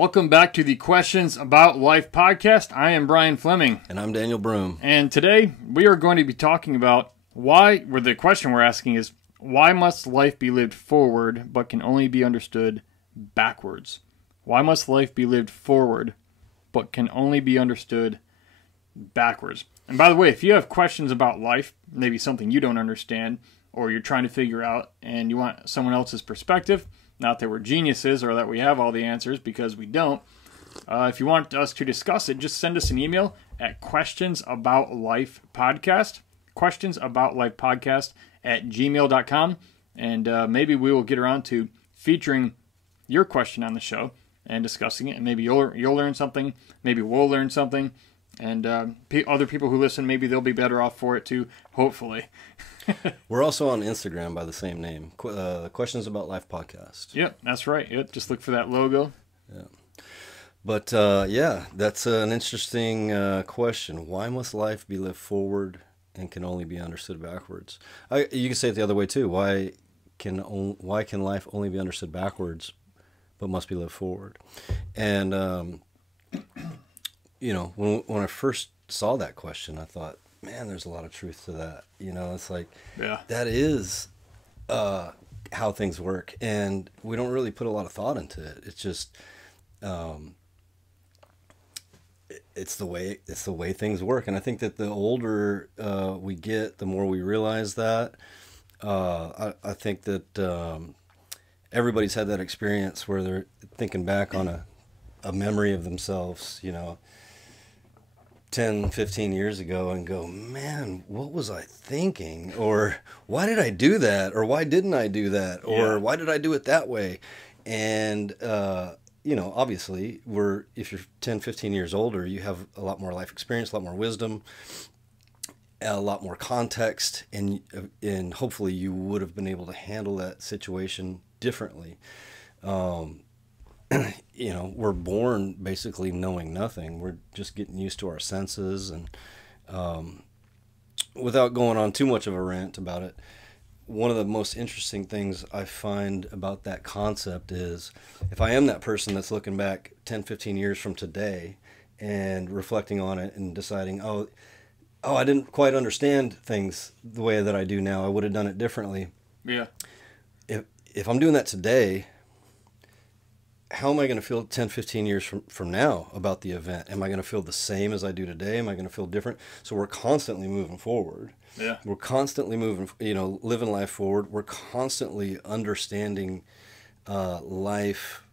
Welcome back to the Questions About Life podcast. I am Brian Fleming. And I'm Daniel Broome. And today we are going to be talking about the question we're asking is, why must life be lived forward but can only be understood backwards? Why must life be lived forward but can only be understood backwards? And by the way, if you have questions about life, maybe something you don't understand or you're trying to figure out and you want someone else's perspective, not that we're geniuses or that we have all the answers, because we don't. If you want us to discuss it, just send us an email at questionsaboutLifepodcast@gmail.com, and maybe we will get around to featuring your question on the show and discussing it. And maybe you'll learn something, maybe we'll learn something, and other people who listen, maybe they'll be better off for it too, hopefully. We're also on Instagram by the same name, Questions About Life Podcast. Yep, that's right. Yep, just look for that logo. Yeah. But that's an interesting question. Why must life be lived forward and can only be understood backwards? You can say it the other way too. Why can life only be understood backwards, but must be lived forward? And when I first saw that question, I thought, man, there's a lot of truth to that. It's like, yeah, that is how things work, and we don't really put a lot of thought into it. It's just, it's the way things work. And I think that the older we get, the more we realize that. I think that everybody's had that experience where they're thinking back on a memory of themselves, 10, 15 years ago, and go, man, what was I thinking? Or why did I do that? Or why didn't I do that? Or why did I do it that way? And, obviously, if you're 10, 15 years older, you have a lot more life experience, a lot more wisdom, a lot more context, and hopefully you would have been able to handle that situation differently. We're born basically knowing nothing. We're just getting used to our senses. And without going on too much of a rant about it, one of the most interesting things I find about that concept is, if I am that person that's looking back 10, 15 years from today and reflecting on it and deciding, oh, I didn't quite understand things the way that I do now. I would have done it differently. Yeah. If I'm doing that today, how am I going to feel 10, 15 years from now about the event? Am I going to feel the same as I do today? Am I going to feel different? So we're constantly moving forward. Yeah. We're constantly moving, living life forward. We're constantly understanding life,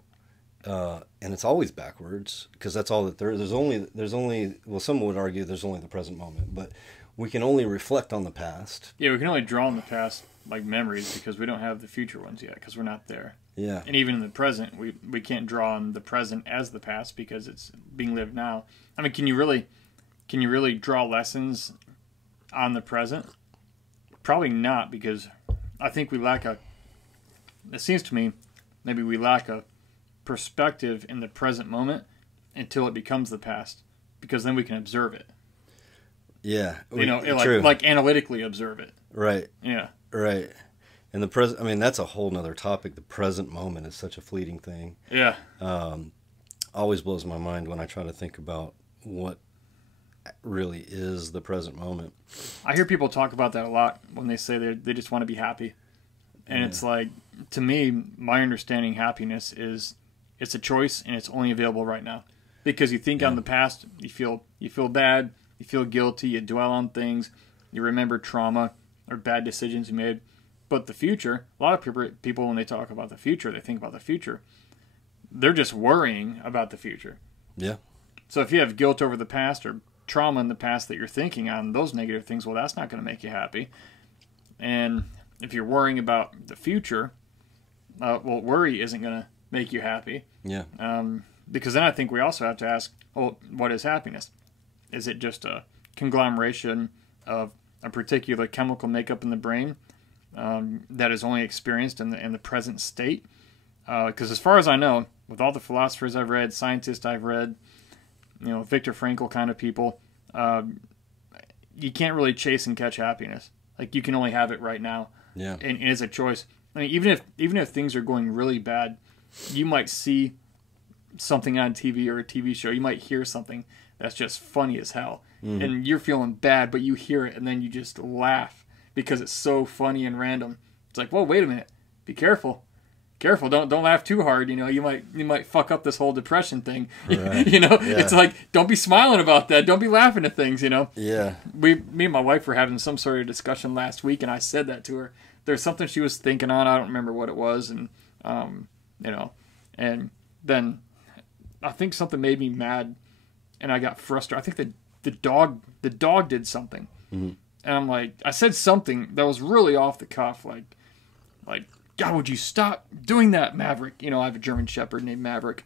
and it's always backwards, because that's all that there is. There's only, well, some would argue there's only the present moment, but we can only reflect on the past. Yeah, we can only draw on the past like memories, because we don't have the future ones yet, because we're not there. Yeah. And even in the present, we can't draw on the present as the past, because it's being lived now. I mean, can you really draw lessons on the present? Probably not, because I think it seems to me, maybe we lack a perspective in the present moment until it becomes the past, because then we can observe it. Yeah. Like analytically observe it. Right. Yeah. Right. And the present, that's a whole nother topic. The present moment is such a fleeting thing. Yeah. Always blows my mind when I try to think about what really is the present moment. I hear people talk about that a lot when they say they just want to be happy. And It's like, to me, my understanding happiness is it's a choice, and it's only available right now. Because you think on the past, you feel bad, you feel guilty, you dwell on things, you remember trauma or bad decisions you made. But the future, a lot of people, when they talk about the future, they think about the future. They're just worrying about the future. Yeah. So if you have guilt over the past or trauma in the past that you're thinking on, those negative things, well, that's not going to make you happy. And if you're worrying about the future, worry isn't going to make you happy. Yeah. Because then I think we also have to ask, well, what is happiness? Is it just a conglomeration of a particular chemical makeup in the brain that is only experienced in the present state? Because as far as I know, with all the philosophers I've read, scientists I've read, Viktor Frankl kind of people, you can't really chase and catch happiness. Like, you can only have it right now. Yeah. And it's a choice. I mean, even if things are going really bad, you might see something on TV or a TV show. You might hear something that's just funny as hell. And you're feeling bad, but you hear it and then you just laugh because it's so funny and random. It's like, whoa, wait a minute. Be careful. Careful, don't laugh too hard. You might fuck up this whole depression thing. Right. It's like, don't be smiling about that. Don't be laughing at things. Yeah. Me and my wife were having some sort of discussion last week, and I said that to her. There's something she was thinking on. I don't remember what it was, and and then I think something made me mad, and I got frustrated. I think the dog did something, and I'm like, I said something that was really off the cuff, like. God, would you stop doing that, Maverick? I have a German Shepherd named Maverick.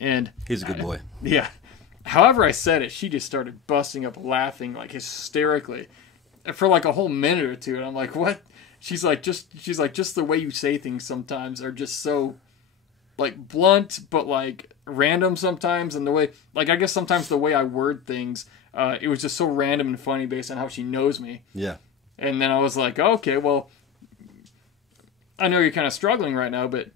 And he's a good boy. Yeah. However I said it, she just started busting up laughing, like, hysterically for like a whole minute or two. And I'm like, what? She's like, just the way you say things sometimes are just so, like, blunt, but, like, random sometimes. And the way, like, I guess sometimes the way I word things, it was just so random and funny based on how she knows me. Yeah. And then I was like, okay, well, I know you're kind of struggling right now, but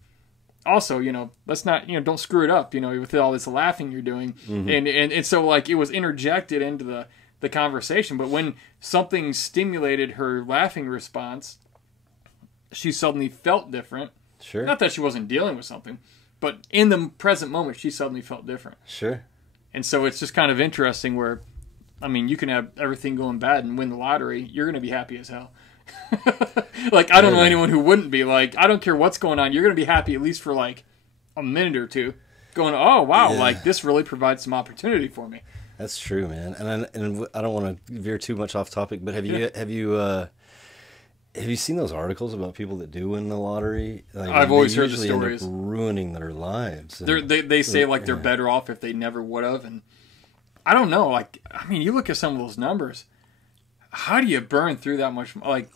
also, let's not, don't screw it up, with all this laughing you're doing. And so, like, it was interjected into the conversation. But when something stimulated her laughing response, she suddenly felt different. Sure. Not that she wasn't dealing with something, but in the present moment, she suddenly felt different. Sure. And so it's just kind of interesting where, I mean, you can have everything going bad and win the lottery. You're going to be happy as hell. Like, I don't know anyone who wouldn't be. Like, I don't care what's going on. You're going to be happy at least for, like, a minute or two. Going, oh, wow, like, this really provides some opportunity for me. That's true, man. And I don't want to veer too much off topic, but have you seen those articles about people that do win the lottery? Like, I've always heard the usually stories. End up ruining their lives. They say, like, they're better off if they never would have. And I don't know. Like, I mean, you look at some of those numbers. How do you burn through that much? Like,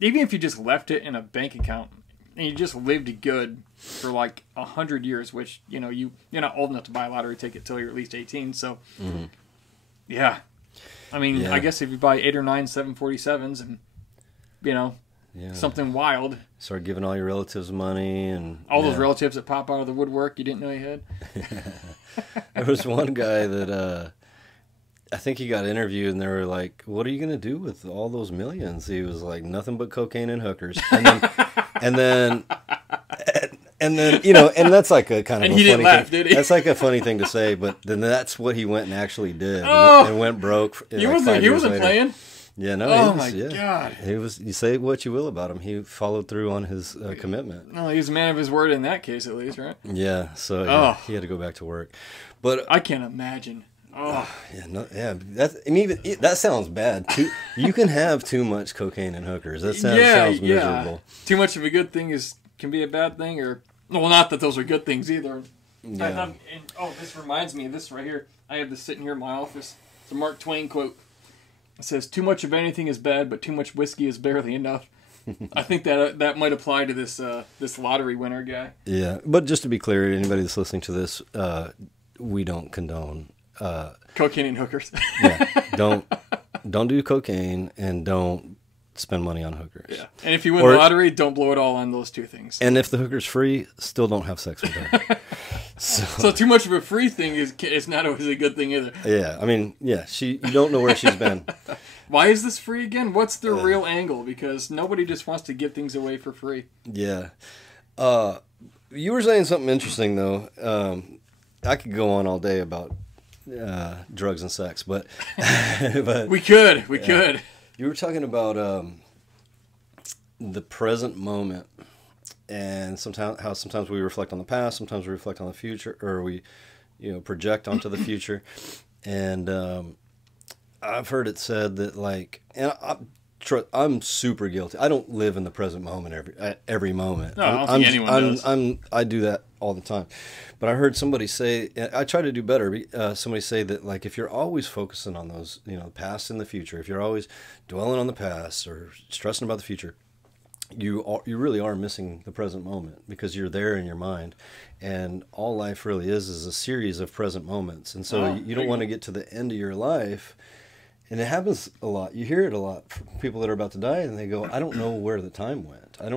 even if you just left it in a bank account and you just lived good for like 100 years, which, you're not old enough to buy a lottery ticket till you're at least 18. So, yeah. I mean, I guess if you buy 8 or 9 747s and, something wild. Start giving all your relatives money and all those relatives that pop out of the woodwork you didn't know you had. There was one guy that, I think he got interviewed and they were like, what are you going to do with all those millions? He was like, nothing but cocaine and hookers. And then, and that's like a kind of and a he funny didn't laugh, thing. did he? That's like a funny thing to say, but then that's what he went and actually did and went broke. He wasn't playing? Yeah, no. Oh, my God. You say what you will about him. He followed through on his commitment. Well, he was a man of his word in that case, at least, right? Yeah, so he had to go back to work. But I can't imagine. Oh. That sounds bad too. You can have too much cocaine and hookers. That sounds miserable. Too much of a good thing can be a bad thing, or not that those are good things either. Yeah. This reminds me of this right here. I have this sitting here in my office. It's a Mark Twain quote. It says, "Too much of anything is bad, but too much whiskey is barely enough." I think that might apply to this lottery winner guy. Yeah, but just to be clear, anybody that's listening to this, we don't condone. Cocaine and hookers. Don't do cocaine and don't spend money on hookers. Yeah, and if you win the lottery, don't blow it all on those two things. And if the hooker's free, still don't have sex with her. So too much of a free thing is not always a good thing either. Yeah, I mean, you don't know where she's been. Why is this free again? What's the real angle? Because nobody just wants to give things away for free. Yeah. You were saying something interesting though. I could go on all day about drugs and sex, but we could. You were talking about the present moment, and sometimes we reflect on the past, sometimes we reflect on the future, or we, project onto the future. And I've heard it said that, like, and I'm super guilty. I don't live in the present moment every moment. No, I don't think anyone does. I do that all the time. But I heard somebody say, I try to do better. Somebody say that, like, if you're always focusing on those, the past and the future, if you're always dwelling on the past or stressing about the future, you really are missing the present moment, because you're there in your mind, and all life really is a series of present moments. And so you don't want to get to the end of your life. And it happens a lot. You hear it a lot from people that are about to die, and they go, I don't know where the time went. I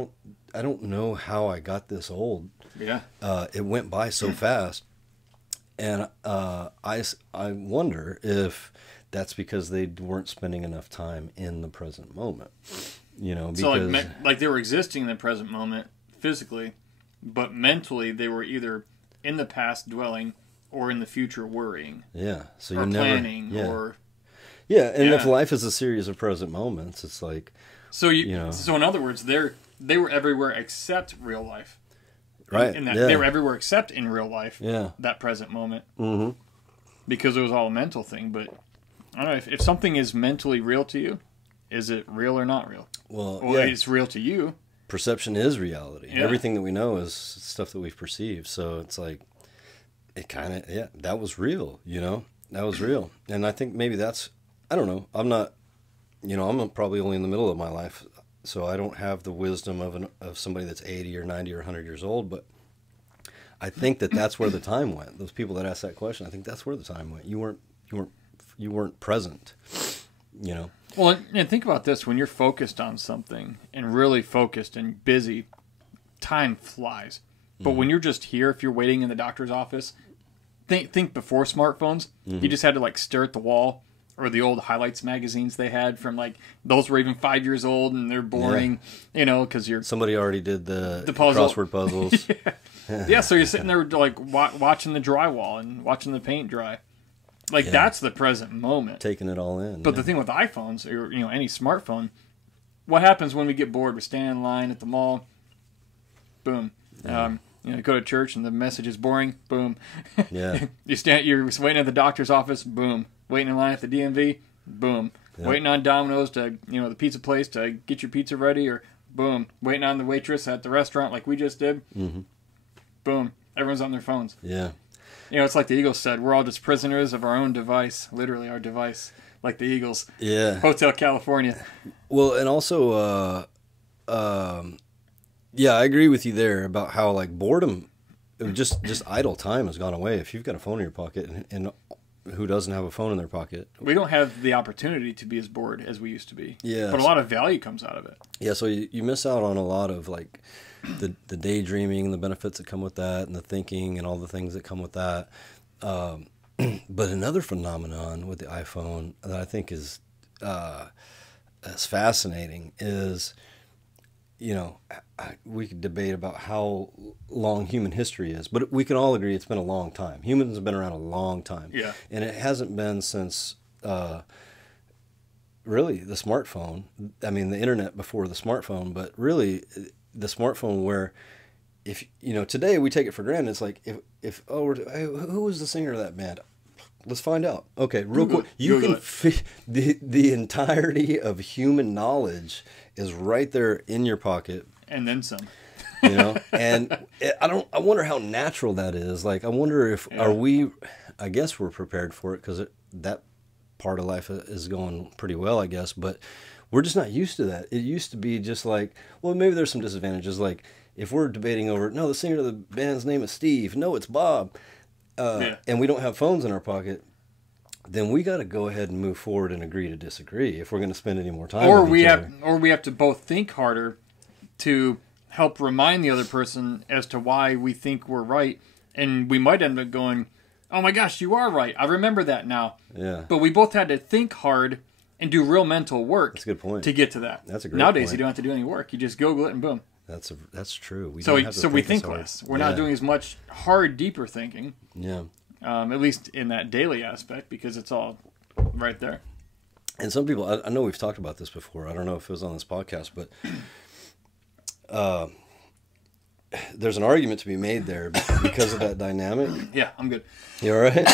don't know how I got this old. Yeah. It went by so fast. And I wonder if that's because they weren't spending enough time in the present moment. You know, because... So like they were existing in the present moment physically, but mentally they were either in the past dwelling or in the future worrying. Yeah. So or you planning never... Yeah. or... Yeah, and if life is a series of present moments, it's like... So So in other words, they were everywhere except real life. Right. In that they were everywhere except in real life. Yeah. That present moment. Mm-hmm. Because it was all a mental thing. But I don't know, if something is mentally real to you, is it real or not real? Well, it's real to you. Perception is reality. Yeah. Everything that we know is stuff that we've perceived. So it's like, it kind of, that was real, you know? That was real. And I think maybe that's, I don't know. I'm not, I'm probably only in the middle of my life, so I don't have the wisdom of somebody that's 80 or 90 or 100 years old, but I think that's where the time went. Those people that asked that question, I think that's where the time went. You weren't present, you know? Well, and think about this. When you're focused on something and really focused and busy, time flies. But when you're just here, if you're waiting in the doctor's office, think before smartphones, you just had to like stare at the wall, or the old highlights magazines they had from like, those were even 5 years old and they're boring, because you're... Somebody already did the puzzle. Crossword puzzles. Yeah, so you're sitting there like watching the drywall and watching the paint dry. Like, that's the present moment. Taking it all in. But the thing with iPhones, or any smartphone, what happens when we get bored? We stand in line at the mall, boom. Go to church and the message is boring, boom. Yeah. You're waiting at the doctor's office, boom. Waiting in line at the DMV, boom. Yep. Waiting on Domino's to, the pizza place to get your pizza ready, or boom. Waiting on the waitress at the restaurant like we just did, boom. Everyone's on their phones. Yeah. It's like the Eagles said, we're all just prisoners of our own device, literally our device, like the Eagles. Yeah. Hotel California. Well, and also, I agree with you there about how like boredom, just idle time has gone away. If you've got a phone in your pocket, and who doesn't have a phone in their pocket? We don't have the opportunity to be as bored as we used to be. Yeah. But a lot of value comes out of it. Yeah, so you miss out on a lot of like the daydreaming and the benefits that come with that, and the thinking and all the things that come with that. But another phenomenon with the iPhone that I think is fascinating is, we could debate about how long human history is, but we can all agree it's been a long time. Humans have been around a long time. Yeah. And it hasn't been since really the smartphone. I mean, the internet before the smartphone, but really the smartphone, where if today we take it for granted. It's like who was the singer of that band? Let's find out. Okay, real quick. The entirety of human knowledge is right there in your pocket, and then some. And I wonder how natural that is. Like, I wonder if are we? I guess we're prepared for it because that part of life is going pretty well, I guess. But we're just not used to that. It used to be just like, well, maybe there's some disadvantages. Like if we're debating over, no, the singer of the band's name is Steve. No, it's Bob. And we don't have phones in our pocket, then we got to go ahead and move forward and agree to disagree if we're going to spend any more time. Or we have to both think harder to help remind the other person as to why we think we're right, and we might end up going, "Oh my gosh, you are right. I remember that now." Yeah. But we both had to think hard and do real mental work. That's a good point. To get to that. That's a great Nowadays, point. you don't have to do any work. You just Google it and boom. That's true. So we think less. We're not doing as much hard, deeper thinking. Yeah. At least in that daily aspect, because it's all right there. And some people, I know we've talked about this before. I don't know if it was on this podcast, but there's an argument to be made there because of that dynamic. Yeah, I'm good. You all right?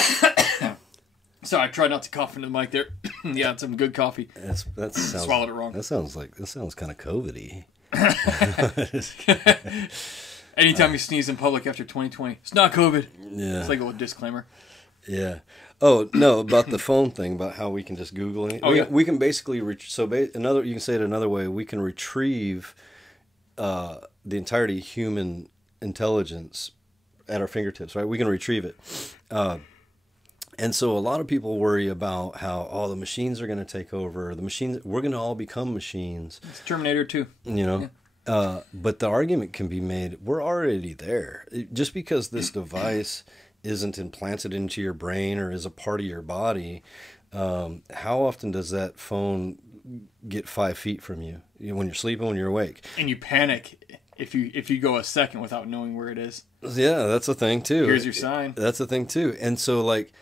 So I tried not to cough into the mic there. Yeah, it's some good coffee. That sounds, swallowed it wrong. That sounds kind of COVID-y. Anytime you sneeze in public after 2020, it's not COVID. Yeah. It's like a little disclaimer. Yeah. Oh, no, about the phone thing, about how we can just Google it. We can basically, you can say it another way, we can retrieve the entirety of human intelligence at our fingertips, right? We can retrieve it. And so a lot of people worry about how, the machines are going to take over. We're going to all become machines. It's Terminator 2. But the argument can be made, we're already there. Just because this device isn't implanted into your brain or is a part of your body, how often does that phone get 5 feet from you? When you're sleeping, when you're awake? And you panic if you go a second without knowing where it is. Yeah, that's a thing too. Here's your sign. That's a thing too. And so like,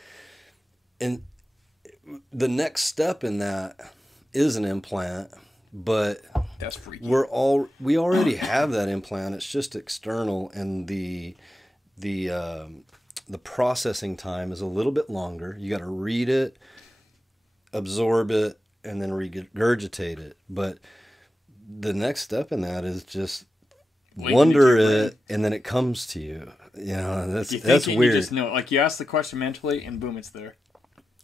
and the next step in that is an implant, but that's freaky. We already have that implant. It's just external, and the processing time is a little bit longer. You got to read it, absorb it, and then regurgitate it. But the next step in that is just wonder it, and then it comes to you. You know, that's weird. You just know, like you ask the question mentally, and boom, it's there.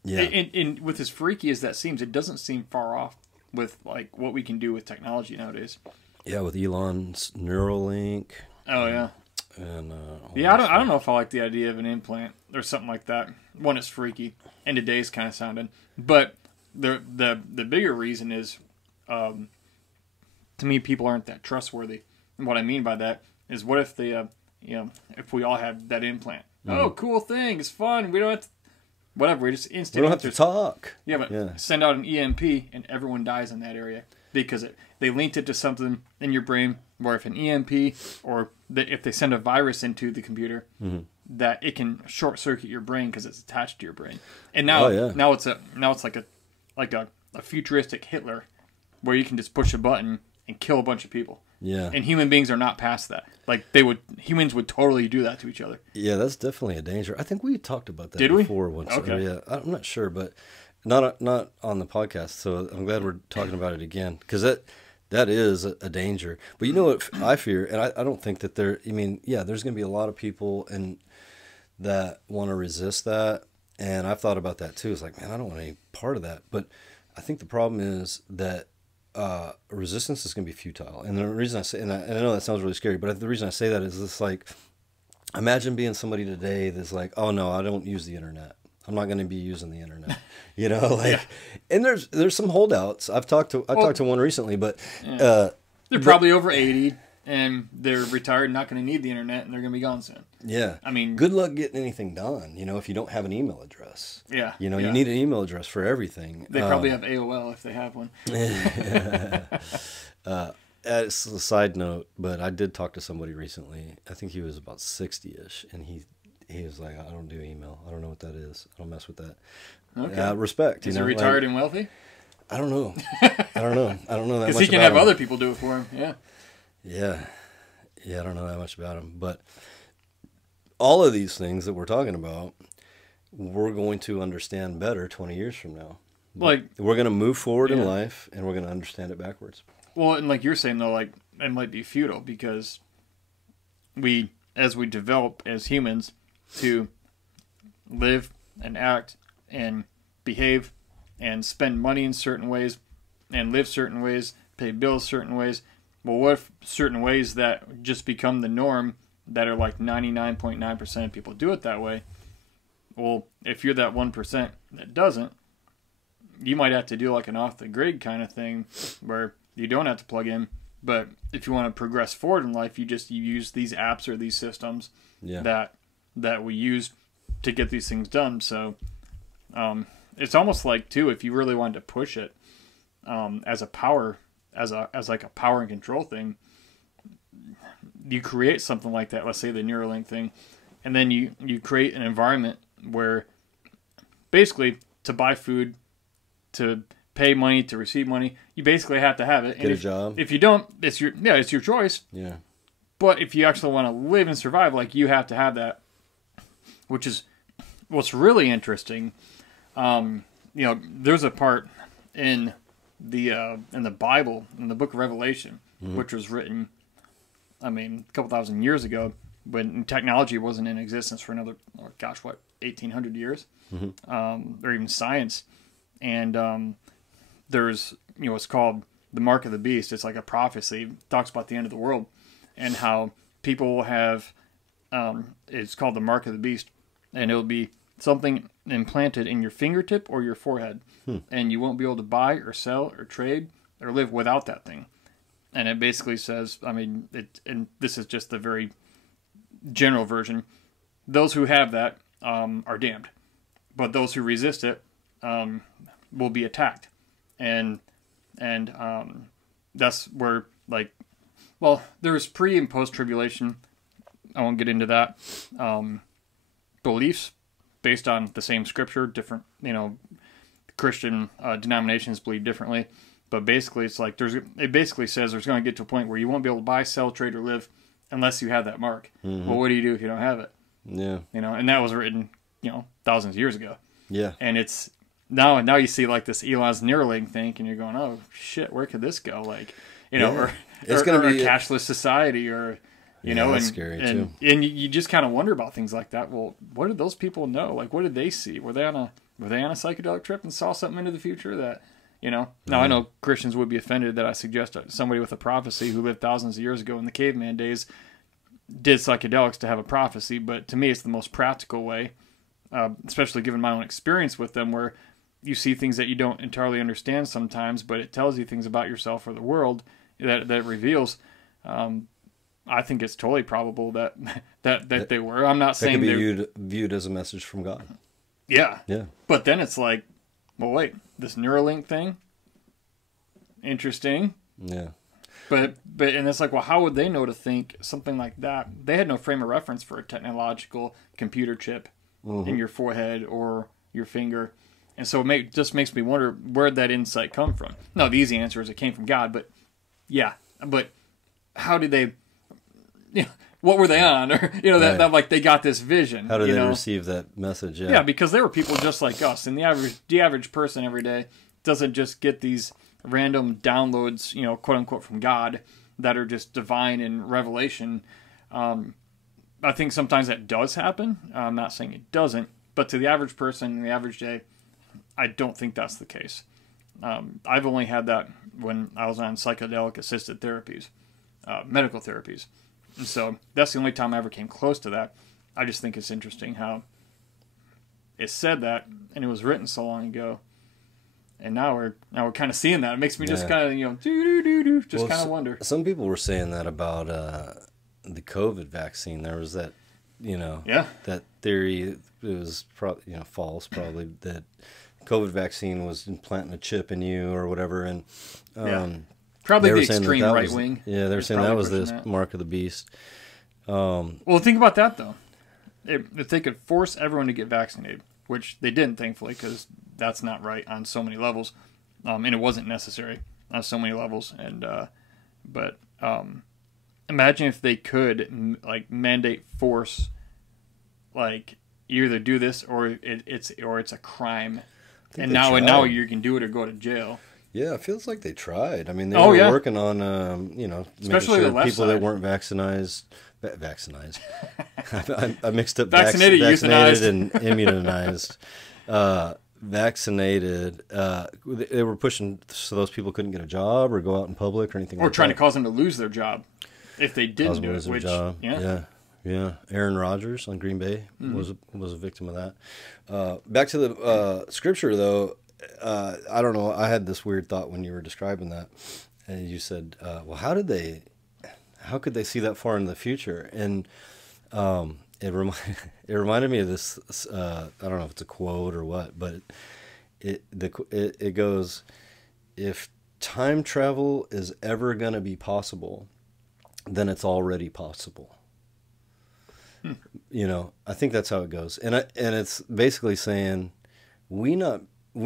Yeah. And with as freaky as that seems, it doesn't seem far off with like what we can do with technology nowadays. Yeah, with Elon's Neuralink. Oh yeah. And yeah, I don't know if I like the idea of an implant or something like that. One, it's freaky, and today's kind of sounding. But the bigger reason is, to me, people aren't that trustworthy. And what I mean by that is, what if they, if we all had that implant? Mm-hmm. Oh, cool thing, it's fun. We don't have to, whatever. We just instantly. We don't have to talk. Yeah, but send out an EMP and everyone dies in that area because they linked it to something in your brain. Where if an EMP or if they send a virus into the computer, mm-hmm. that it can short circuit your brain because it's attached to your brain. And now, now it's like a futuristic Hitler, where you can just push a button and kill a bunch of people. Yeah. And human beings are not past that. Like humans would totally do that to each other. Yeah, that's definitely a danger. I think we talked about that before once. Okay. Yeah, I'm not sure, but not on the podcast. So I'm glad we're talking about it again, because that is a danger. But you know what I fear, and I don't think that there's going to be a lot of people that want to resist that. And I've thought about that too. It's like, man, I don't want any part of that. But I think the problem is that resistance is going to be futile. And the reason I say, and I know that sounds really scary, but the reason I say that is it's like, imagine being somebody today that's like, oh no, I don't use the internet. I'm not going to be using the internet, and there's some holdouts. I've talked to one recently, but they're probably over 80 and they're retired, not going to need the internet, and they're going to be gone soon. Yeah. I mean, good luck getting anything done, if you don't have an email address. Yeah. You need an email address for everything. They probably have AOL if they have one. As a side note, but I did talk to somebody recently. I think he was about 60-ish, and he was like, I don't do email. I don't know what that is. I don't mess with that. Okay. Respect. Is he retired and wealthy? I don't know. I don't know that much. Because he can have other people do it for him. Yeah. Yeah. Yeah, I don't know that much about him. But all of these things that we're talking about, we're going to understand better 20 years from now. Like, we're going to move forward in life, and we're going to understand it backwards. Well, and like you're saying, though, like, it might be futile because as we develop as humans to live and act and behave and spend money in certain ways and live certain ways, pay bills certain ways. Well, what if certain ways that just become the norm that are like 99.9% of people do it that way? Well, if you're that 1% that doesn't, you might have to do like an off-the-grid kind of thing where you don't have to plug in. But if you want to progress forward in life, you use these apps or these systems that we use to get these things done. So it's almost like, too, if you really wanted to push it as a power, as like a power and control thing, you create something like that. Let's say the Neuralink thing, and then you create an environment where basically to buy food, to pay money, to receive money, you basically have to have it. Get a job. If you don't, it's your choice. Yeah. But if you actually want to live and survive, like, you have to have that, which is what's really interesting. There's a part in the Bible, in the book of Revelation, mm-hmm. which was written, a couple thousand years ago, when technology wasn't in existence for another, 1,800 years, mm-hmm. Or even science. And there's, it's called the Mark of the Beast. It's like a prophecy. It talks about the end of the world and how people will have, it's called the Mark of the Beast, and it'll be something implanted in your fingertip or your forehead, and you won't be able to buy or sell or trade or live without that thing. And it basically says, and this is just the very general version, those who have that are damned, but those who resist it will be attacked, and that's where, like, well, there's pre and post tribulation. I won't get into that. Beliefs based on the same scripture, different, Christian denominations believe differently, but basically it's like it basically says there's going to get to a point where you won't be able to buy, sell, trade, or live unless you have that mark. Mm-hmm. Well, what do you do if you don't have it? Yeah. And that was written, thousands of years ago. Yeah. And it's now you see like this Elon's Neuralink thing, and you're going, oh shit, where could this go? Like, or it's going to be a cashless society, or that's scary too. And you just kind of wonder about things like that. Well, what did those people know? Like, what did they see? Were they on a psychedelic trip and saw something into the future that, Now, I know Christians would be offended that I suggest somebody with a prophecy who lived thousands of years ago in the caveman days did psychedelics to have a prophecy, but to me it's the most practical way, especially given my own experience with them, where you see things that you don't entirely understand sometimes, but it tells you things about yourself or the world that it reveals. I think it's totally probable that they were. I'm not saying that could be viewed as a message from God. Yeah. Yeah. But then it's like, well, wait, this Neuralink thing, interesting. Yeah. But and it's like, well, how would they know to think something like that? They had no frame of reference for a technological computer chip in your forehead or your finger. And so it just makes me wonder, where'd that insight come from? No, the easy answer is it came from God, but yeah. But how did they, what were they on? Or, that like they got this vision. How did they receive that message? Yeah, because they were people just like us. And the average person every day doesn't just get these random downloads, quote unquote, from God that are just divine in revelation. I think sometimes that does happen. I'm not saying it doesn't, but to the average person in the average day, I don't think that's the case. I've only had that when I was on psychedelic assisted therapies, medical therapies. And so that's the only time I ever came close to that. I just think it's interesting how it said that, and it was written so long ago. And now we're kind of seeing that. It makes me just kind of, kind of wonder. Some people were saying that about the COVID vaccine. There was that, that theory. It was probably, false, probably, that COVID vaccine was implanting a chip in you or whatever. And probably the extreme right wing. Yeah, they were saying that was the mark of the beast. Well, think about that though. If they could force everyone to get vaccinated, which they didn't, thankfully, because that's not right on so many levels, and it wasn't necessary on so many levels. And but imagine if they could mandate force, like you either do this or it's a crime, and now you can do it or go to jail. Yeah, it feels like they tried. I mean, they were working on especially making sure people that weren't vaccinated. I mixed up vaccinated and immunized. Vaccinated. They were pushing so those people couldn't get a job or go out in public or anything. Or trying to cause them to lose their job if they didn't do it. Which, yeah. Aaron Rodgers on Green Bay was a victim of that. Back to the scripture though. I don't know. I had this weird thought when you were describing that, and you said, "Well, how could they see that far into the future?" And it reminded me of this. I don't know if it's a quote or what, but it goes, "If time travel is ever going to be possible, then it's already possible." I think that's how it goes, and it's basically saying we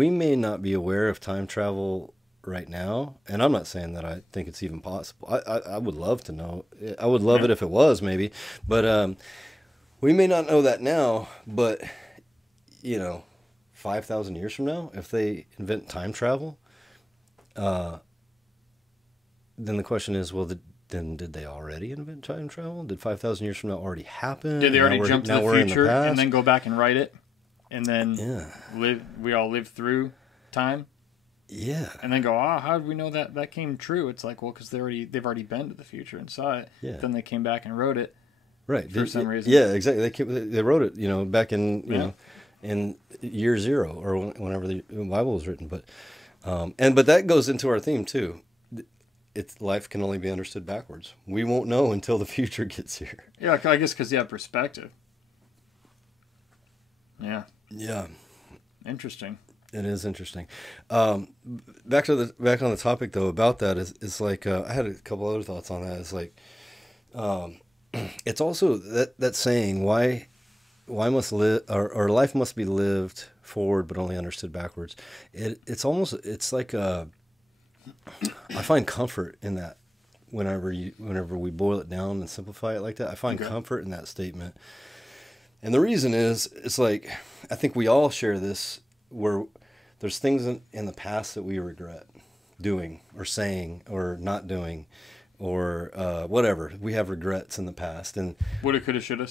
may not be aware of time travel right now, and I'm not saying that I think it's even possible. I would love to know. I would love it if it was, maybe, but we may not know that now. But 5,000 years from now, if they invent time travel, then the question is, well, then did they already invent time travel? Did 5,000 years from now already happen? Did they already jump to the future and then go back and write it? And then we all live through time. Yeah. And then go, how did we know that came true? It's like, well, because they've already been to the future and saw it. Yeah. Then they came back and wrote it. Right. For some reason. Yeah, exactly. They wrote it, back in in year zero or whenever the Bible was written. But but that goes into our theme too. Life can only be understood backwards. We won't know until the future gets here. Yeah, I guess because you have perspective. Yeah. Yeah. Interesting. It is interesting. Back on the topic though about that is like I had a couple other thoughts on that. It's like it's also that saying why must live or life must be lived forward but only understood backwards. It's like I find comfort in that whenever we boil it down and simplify it like that. I find comfort in that statement. And the reason is, it's like, I think we all share this, where there's things in the past that we regret doing or saying or not doing or whatever. We have regrets in the past. And woulda, coulda, shoulda.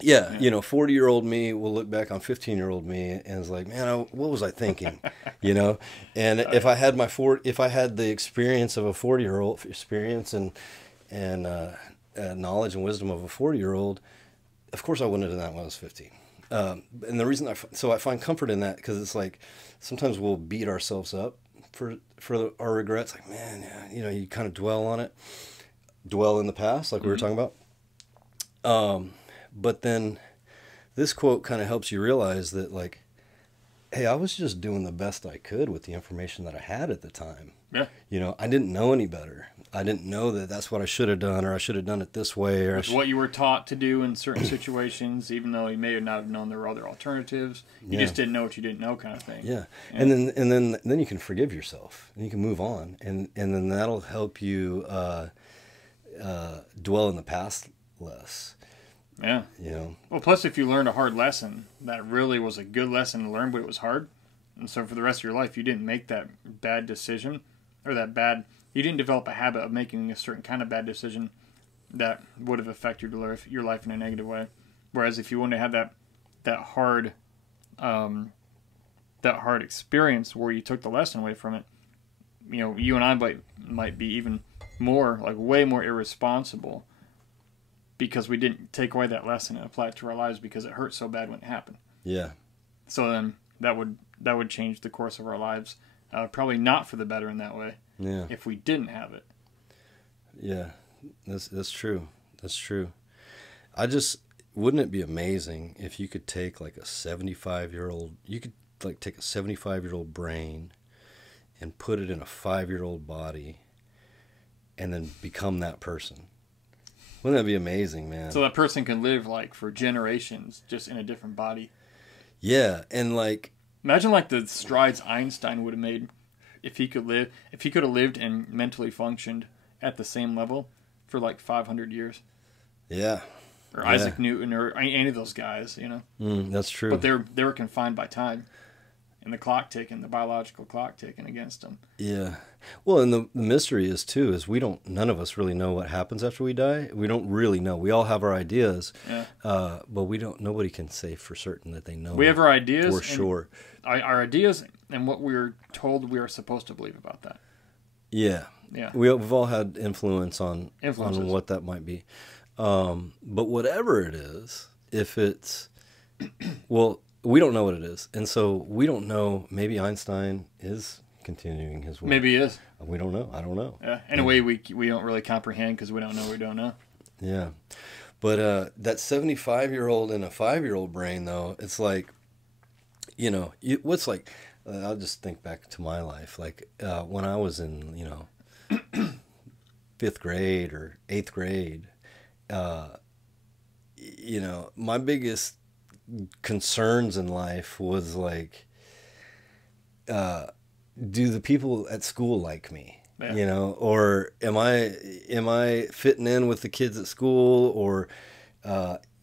Yeah, 40-year-old me will look back on 15-year-old me and is like, man, what was I thinking? And if I had the experience of a 40-year-old experience and knowledge and wisdom of a 40-year-old, of course I wouldn't have done that when I was 15. And the reason I find comfort in that, because it's like sometimes we'll beat ourselves up for our regrets. Like, man, yeah, you kind of dwell in the past, like we were talking about. But then this quote kind of helps you realize that, like, hey, I was just doing the best I could with the information that I had at the time. Yeah. I didn't know any better. I didn't know that that's what I should have done, or I should have done it this way. Or what you were taught to do in certain situations, even though you may not have known there were other alternatives. You just didn't know what you didn't know, kind of thing. Yeah. And then you can forgive yourself, and you can move on, and then that'll help you dwell in the past less. Yeah. Well, plus if you learned a hard lesson, that really was a good lesson to learn, but it was hard. And so for the rest of your life, you didn't make that bad decision, or you didn't develop a habit of making a certain kind of bad decision that would have affected your life in a negative way. Whereas if you wouldn't have had that hard experience where you took the lesson away from it, you and I might be even more, like way more irresponsible, because we didn't take away that lesson and apply it to our lives because it hurt so bad when it happened. Yeah. So then that would change the course of our lives. Probably not for the better in that way. Yeah. If we didn't have it. Yeah. That's true. That's true. Wouldn't it be amazing if you could take like a 75-year-old brain and put it in a 5-year-old body and then become that person? Wouldn't that be amazing, man? So that person can live like for generations just in a different body. Yeah, and like imagine like the strides Einstein would have made if he could have lived and mentally functioned at the same level for like 500 years. Yeah. Or Isaac Newton or any of those guys, That's true. But they were confined by time. And the biological clock ticking against them. Yeah. Well, and the mystery is none of us really know what happens after we die. We don't really know. We all have our ideas. Yeah. But nobody can say for certain that they know. We have our ideas. For sure. Our ideas and what we're told we are supposed to believe about that. Yeah. Yeah. We've all had influence on what that might be. But whatever it is, if it's, well, we don't know what it is. And so we don't know. Maybe Einstein is continuing his work. Maybe he is. We don't know. I don't know. Yeah. In a way we don't really comprehend because we don't know we don't know. Yeah. But that 75-year-old and a 5-year-old brain, though, it's like, what's like, I'll just think back to my life. Like when I was in, 5th grade or 8th grade, my biggest concerns in life was like, do the people at school like me? Yeah. Or am I fitting in with the kids at school? Or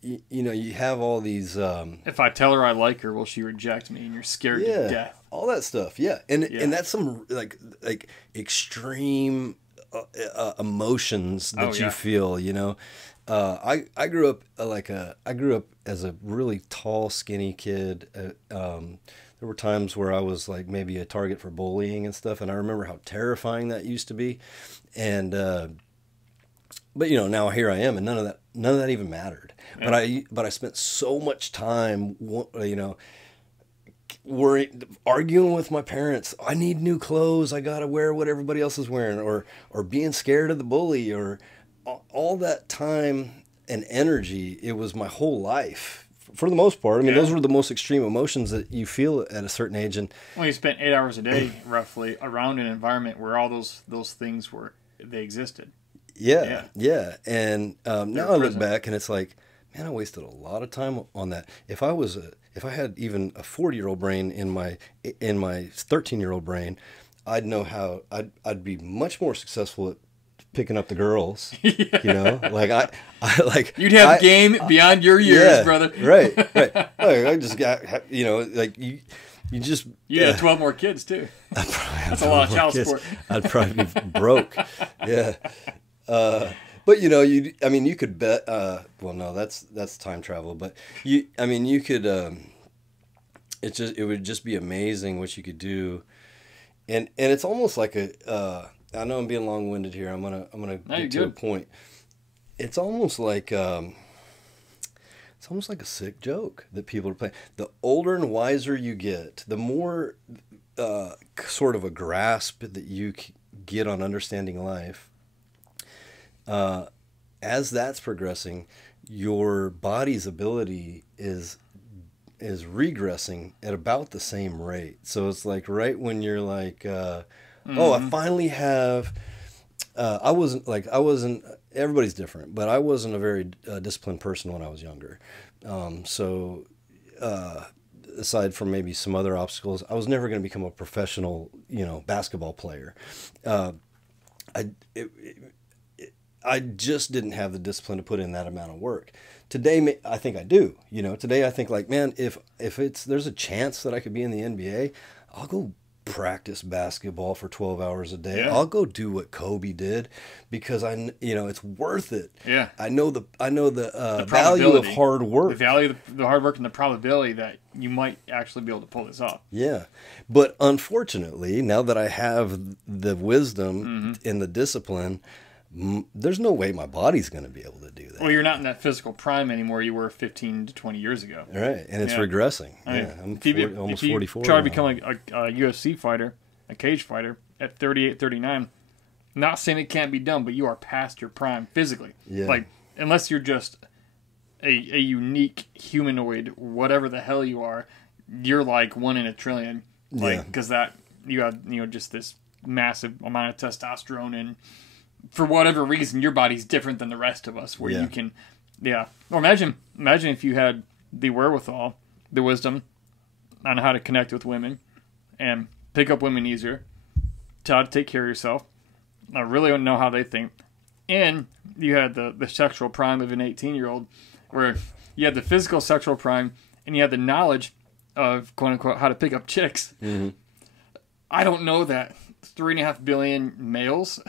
you have all these if I tell her I like her, will she reject me? And you're scared to death. All that stuff. Yeah. And that's some like extreme emotions that you feel, I grew up as a really tall, skinny kid. There were times where I was like maybe a target for bullying and stuff, and I remember how terrifying that used to be. And but now here I am, and none of that even mattered. Yeah. But I spent so much time, arguing with my parents. I need new clothes. I gotta wear what everybody else is wearing, or being scared of the bully, or all that time and energy. It was my whole life for the most part. I mean, those were the most extreme emotions that you feel at a certain age. And well, you spent 8 hours a day roughly around an environment where all those things they existed. Yeah. And now I look back and it's like, man, I wasted a lot of time on that. If I had even a 40-year-old brain in my 13-year-old brain, I'd know how I'd be much more successul at picking up the girls. Yeah. You know, like I like you'd have game beyond your years, brother. Right. Like, I just got, you know, like you just had 12 more kids too. That's a lot of child support. I'd probably be broke. Yeah. But you know, you could bet. Well, no, that's time travel. But you could. It would just be amazing what you could do, and it's almost like I know I'm being long-winded here. I'm gonna get to a point. It's almost like a sick joke that people are playing. The older and wiser you get, the more sort of a grasp that you get on understanding life. As that's progressing, your body's ability is regressing at about the same rate. So it's like right when you're like, oh, I finally have. I wasn't. Everybody's different, but I wasn't a very disciplined person when I was younger. Aside from maybe some other obstacles, I was never going to become a professional, basketball player. I just didn't have the discipline to put in that amount of work. Today, I think I do. Today I think like, man, if there's a chance that I could be in the NBA, I'll go practice basketball for 12 hours a day. Yeah. I'll go do what Kobe did because it's worth it. Yeah. I know the value of hard work. The value of the hard work and the probability that you might actually be able to pull this off. Yeah. But unfortunately, now that I have the wisdom and the discipline, there's no way my body's going to be able to do that. Well, you're not in that physical prime anymore you were 15 to 20 years ago. Right, and it's regressing. I'm almost 44 If you try to now. become a UFC fighter, a cage fighter, at 38, 39, not saying it can't be done, but you are past your prime physically. Yeah. Like, unless you're just a unique humanoid, whatever the hell you are, you're like 1 in a trillion. Like, because you have, just this massive amount of testosterone and for whatever reason, your body's different than the rest of us, where you can, Or imagine if you had the wherewithal, the wisdom on how to connect with women and pick up women easier, to how to take care of yourself. I really don't know how they think. And you had the sexual prime of an 18-year-old, where you had the physical sexual prime and you had the knowledge of, quote unquote, how to pick up chicks. Mm-hmm. I don't know that 3.5 billion males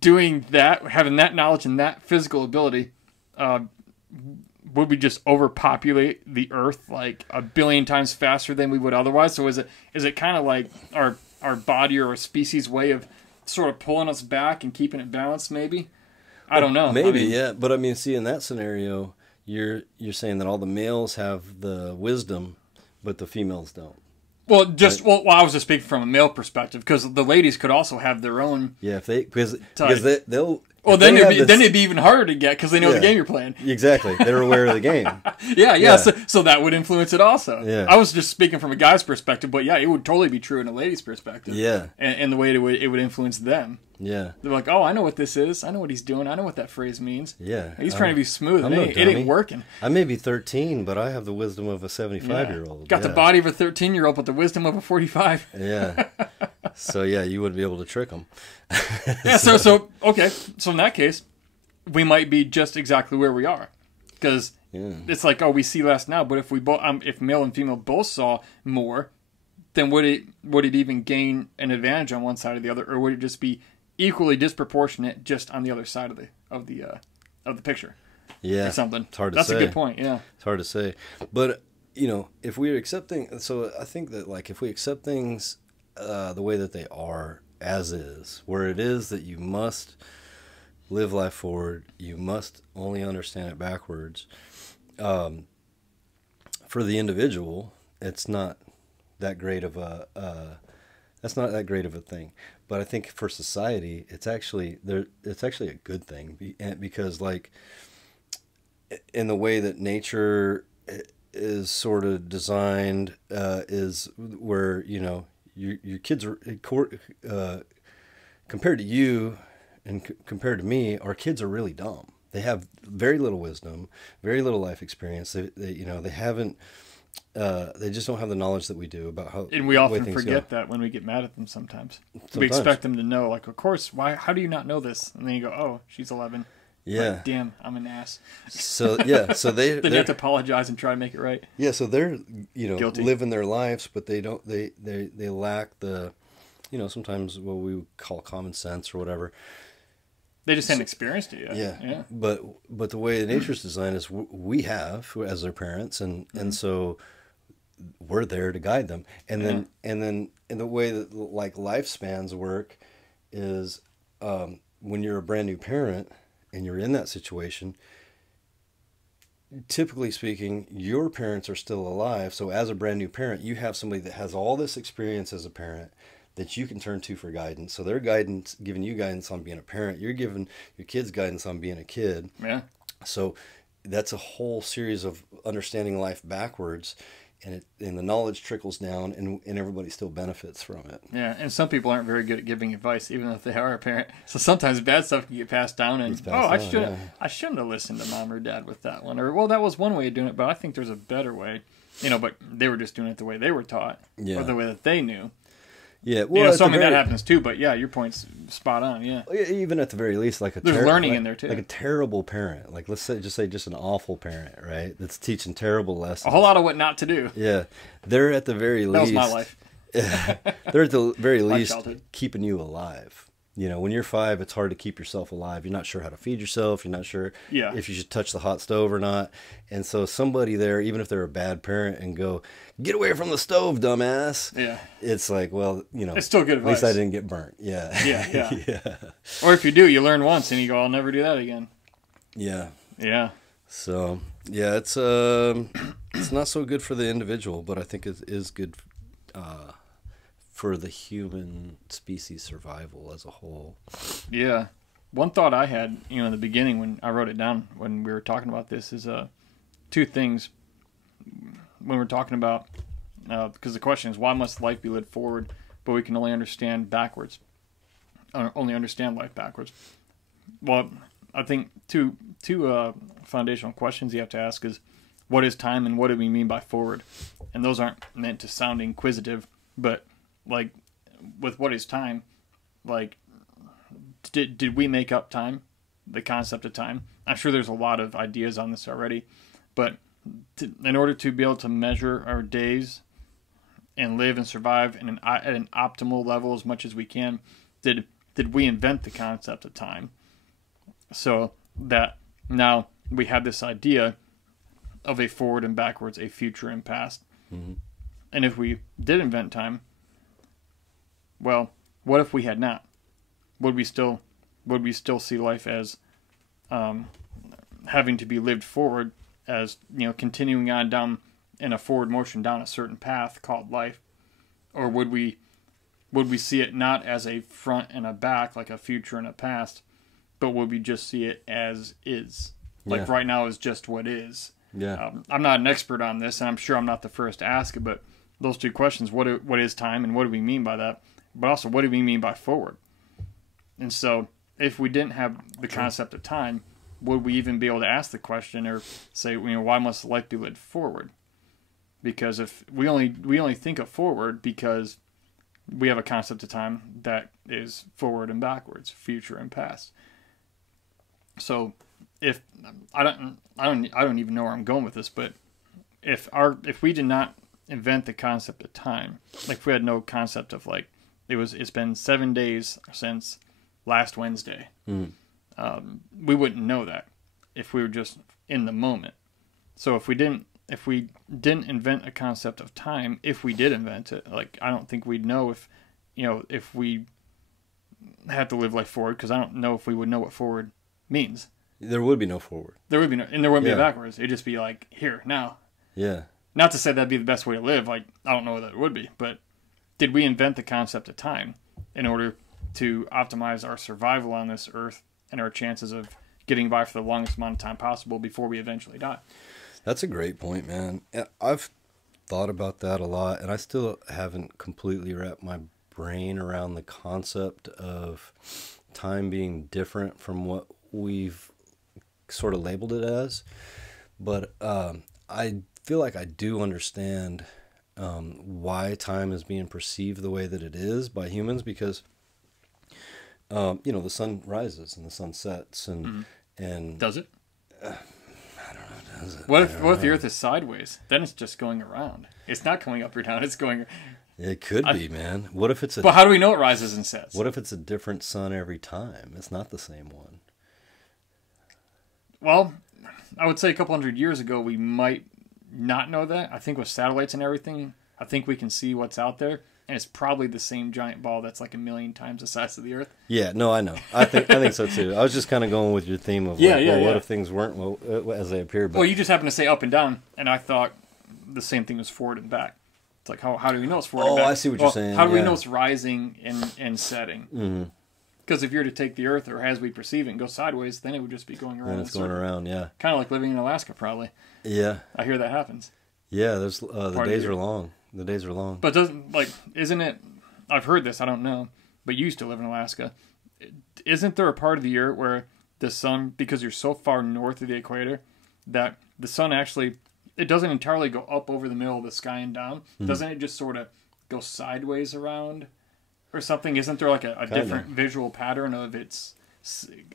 doing that, having that knowledge and that physical ability, would we just overpopulate the earth like 1 billion times faster than we would otherwise? So is it kind of like our body or our species way of sort of pulling us back and keeping it balanced? Maybe. I don't know. Maybe, yeah. But I mean, see, in that scenario, you're saying that all the males have the wisdom, but the females don't. Well, I was just speaking from a male perspective, because the ladies could also have their own. Yeah, because they'll. Well, then it'd be even harder to get because they know the game you're playing. Exactly, they're aware of the game. Yeah. So that would influence it also. Yeah. I was just speaking from a guy's perspective, but yeah, it would totally be true in a lady's perspective. Yeah, and the way it would influence them. Yeah, they're like, oh, I know what this is. I know what he's doing. I know what that phrase means. Yeah, he's trying to be smooth. It ain't working. I may be 13, but I have the wisdom of a 75-year-old. Got the body of a 13-year-old, but the wisdom of a 45. Yeah. So yeah, you wouldn't be able to trick them. Yeah. So okay. So in that case, we might be just exactly where we are, because it's like, oh, we see less now. But if we both, if male and female both saw more, then would it even gain an advantage on one side or the other, or would it just be equally disproportionate just on the other side of the picture? Yeah, or something. It's hard to That's say. a good point. Yeah, it's hard to say. But if we're accepting, so I think that like if we accept things the way that they are as is, where it is that you must live life forward, you must only understand it backwards. For the individual, it's not that great of a thing. But I think for society, it's actually a good thing, because like in the way that nature is sort of designed, is where, your kids are, compared to you and compared to me, our kids are really dumb. They have very little wisdom, very little life experience. They haven't, they just don't have the knowledge that we do about how. And we often forget that when we get mad at them sometimes. We expect them to know, like, of course, how do you not know this? And then you go, oh, she's 11. Yeah. Like, damn, I'm an ass. So, yeah, so they have to apologize and try to make it right. Yeah, so they're, Guilty. living their lives, but they lack the, sometimes what we would call common sense or whatever. They just haven't experienced it yet. Yeah. But the way nature's designed is we have as their parents, and so we're there to guide them. And then in the way that like lifespans work is when you're a brand new parent and you're in that situation, typically speaking, your parents are still alive. So as a brand new parent, you have somebody that has all this experience as a parent that you can turn to for guidance. So their guidance, giving you guidance on being a parent, you're giving your kids guidance on being a kid. Yeah. So that's a whole series of understanding life backwards, and the knowledge trickles down, and everybody still benefits from it. Yeah, and some people aren't very good at giving advice, even if they are a parent. So sometimes bad stuff can get passed down, and I shouldn't have listened to mom or dad with that one, or well, that was one way of doing it, but I think there's a better way. But they were just doing it the way they were taught, or the way that they knew. Yeah, well, that happens too. But yeah, your point's spot on. Yeah, even at the very least, like there's learning in there too. Like a terrible parent, like let's say just an awful parent, right? That's teaching terrible lessons. A whole lot of what not to do. Yeah, they're at the very least. That was my life. They're at the very least childhood. keeping you alive. When you're 5, it's hard to keep yourself alive. You're not sure how to feed yourself. You're not sure if you should touch the hot stove or not. And so somebody there, even if they're a bad parent, and go, get away from the stove, dumbass. Yeah. It's like, well, it's still good advice. At least I didn't get burnt. Yeah. Yeah. Yeah. Or if you do, you learn once and you go, I'll never do that again. Yeah. Yeah. So, yeah, it's not so good for the individual, but I think it is good for the human species survival as a whole. Yeah. One thought I had, in the beginning when I wrote it down when we were talking about this is two things. When we're talking about, because the question is, why must life be lived forward, but we can only understand backwards, only understand life backwards? Well, I think two foundational questions you have to ask is, what is time and what do we mean by forward? And those aren't meant to sound inquisitive, but like with what is time, like did we make up time, the concept of time? I'm sure there's a lot of ideas on this already, but in order to be able to measure our days and live and survive at an optimal level as much as we can, did we invent the concept of time? So that now we have this idea of a forward and backwards, a future and past. Mm-hmm. And if we did invent time, well, what if we had not? Would we still see life as having to be lived forward, as continuing on down in a forward motion down a certain path called life, or would we see it not as a front and a back, like a future and a past, but would we just see it as is, like right now is just what is? Yeah. I'm not an expert on this, and I'm sure I'm not the first to ask it, but those two questions: what is time, and what do we mean by that? But also, what do we mean by forward? And so, if we didn't have the concept of time, would we even be able to ask the question or say, why must life be lived forward? Because if we only think of forward because we have a concept of time that is forward and backwards, future and past. So, if I don't even know where I'm going with this, but if we did not invent the concept of time, like if we had no concept of like it's been 7 days since last Wednesday. We wouldn't know that if we were just in the moment. So if we didn't invent a concept of time, if we did invent it, like I don't think we'd know if we had to live life forward, because I don't know if we would know what forward means. There would be no forward. There would be no, and there wouldn't be a backwards. It'd just be like here now. Yeah. Not to say that'd be the best way to live. Like I don't know what that would be, but did we invent the concept of time in order to optimize our survival on this earth and our chances of getting by for the longest amount of time possible before we eventually die. That's a great point, man. I've thought about that a lot, and I still haven't completely wrapped my brain around the concept of time being different from what we've sort of labeled it as. But I feel like I do understand why time is being perceived the way that it is by humans, because the sun rises and the sun sets, and does it? I don't know. Does it? What if the Earth is sideways? Then it's just going around. It's not going up or down. It's going. It could be, man. What if it's But how do we know it rises and sets? What if it's a different sun every time? It's not the same one. Well, I would say a couple hundred years ago we might not know that. I think with satellites and everything, I think we can see what's out there. And it's probably the same giant ball that's like 1 million times the size of the Earth. Yeah, no, I know. I think so too. I was just kind of going with your theme of what if things weren't as they appear. But... Well, you just happen to say up and down, and I thought the same thing was forward and back. It's like, how do we know it's forward and back? Oh, I see what you're saying. How do we know it's rising and setting? Because if you were to take the Earth, or as we perceive it, and go sideways, then it would just be going around. And it's going around, yeah. Kind of like living in Alaska, probably. Yeah. I hear that happens. Yeah, there's the days are long. The days are long. But isn't it... I've heard this, I don't know, but you used to live in Alaska. Isn't there a part of the year where the sun, because you're so far north of the equator, that the sun actually, it doesn't entirely go up over the middle of the sky and down? Doesn't it just sort of go sideways around or something? Isn't there like a different visual pattern of its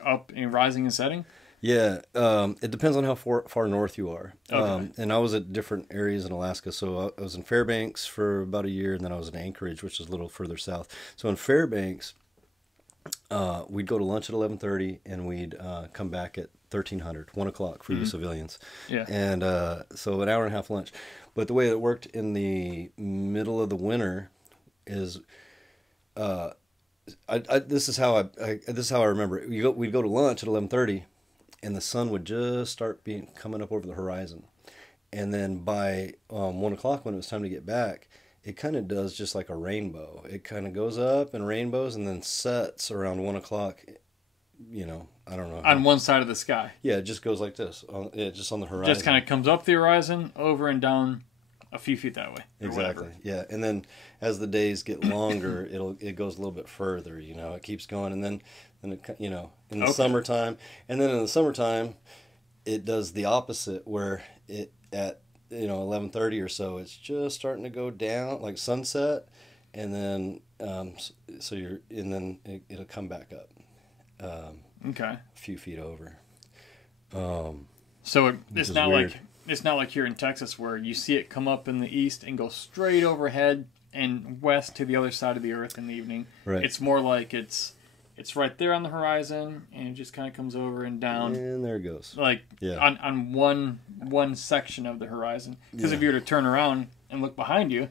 up and rising and setting? Yeah, it depends on how far north you are. Okay. And I was at different areas in Alaska. So I was in Fairbanks for about a year, and then I was in Anchorage, which is a little further south. So in Fairbanks, we'd go to lunch at 11:30, and we'd come back at 1300, 1 o'clock for you civilians. Yeah. And so an hour and a half lunch. But the way it worked in the middle of the winter is... this is how I remember it. We'd go to lunch at 11:30. And the sun would just start coming up over the horizon. And then by 1 o'clock, when it was time to get back, it kind of does just like a rainbow. It kind of goes up and rainbows and then sets around 1 o'clock. I don't know. On one side of the sky. Yeah, it just goes like this. Just on the horizon. Just kind of comes up the horizon, over and down a few feet that way. Exactly. Whatever. Yeah, and then as the days get longer, it goes a little bit further. It keeps going, and then in the summertime, and then in the summertime, it does the opposite, where it at 11:30 or so, it's just starting to go down like sunset, and then it'll come back up. A few feet over. So it's not weird. It's not like here in Texas where you see it come up in the east and go straight overhead and west to the other side of the earth in the evening. Right. It's more like it's right there on the horizon, and it just kind of comes over and down. And there it goes. Like on one section of the horizon. Because if you were to turn around and look behind you,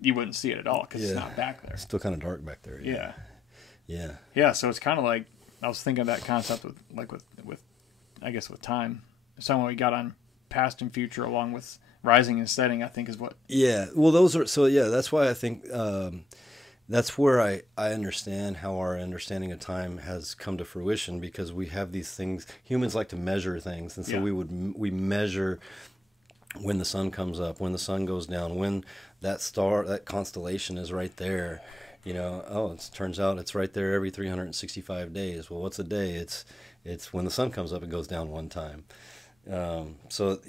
you wouldn't see it at all because it's not back there. It's still kind of dark back there. Yeah. Yeah. Yeah, so it's kind of like, I was thinking of that concept with I guess with time. Something we got on past and future along with rising and setting, I think is what... Yeah, well those are... So yeah, that's why I think... that's where I understand how our understanding of time has come to fruition, because we have these things. Humans like to measure things, and so we measure when the sun comes up, when the sun goes down, when that constellation is right there. It turns out it's right there every 365 days. Well, what's a day? It's when the sun comes up, it goes down one time. So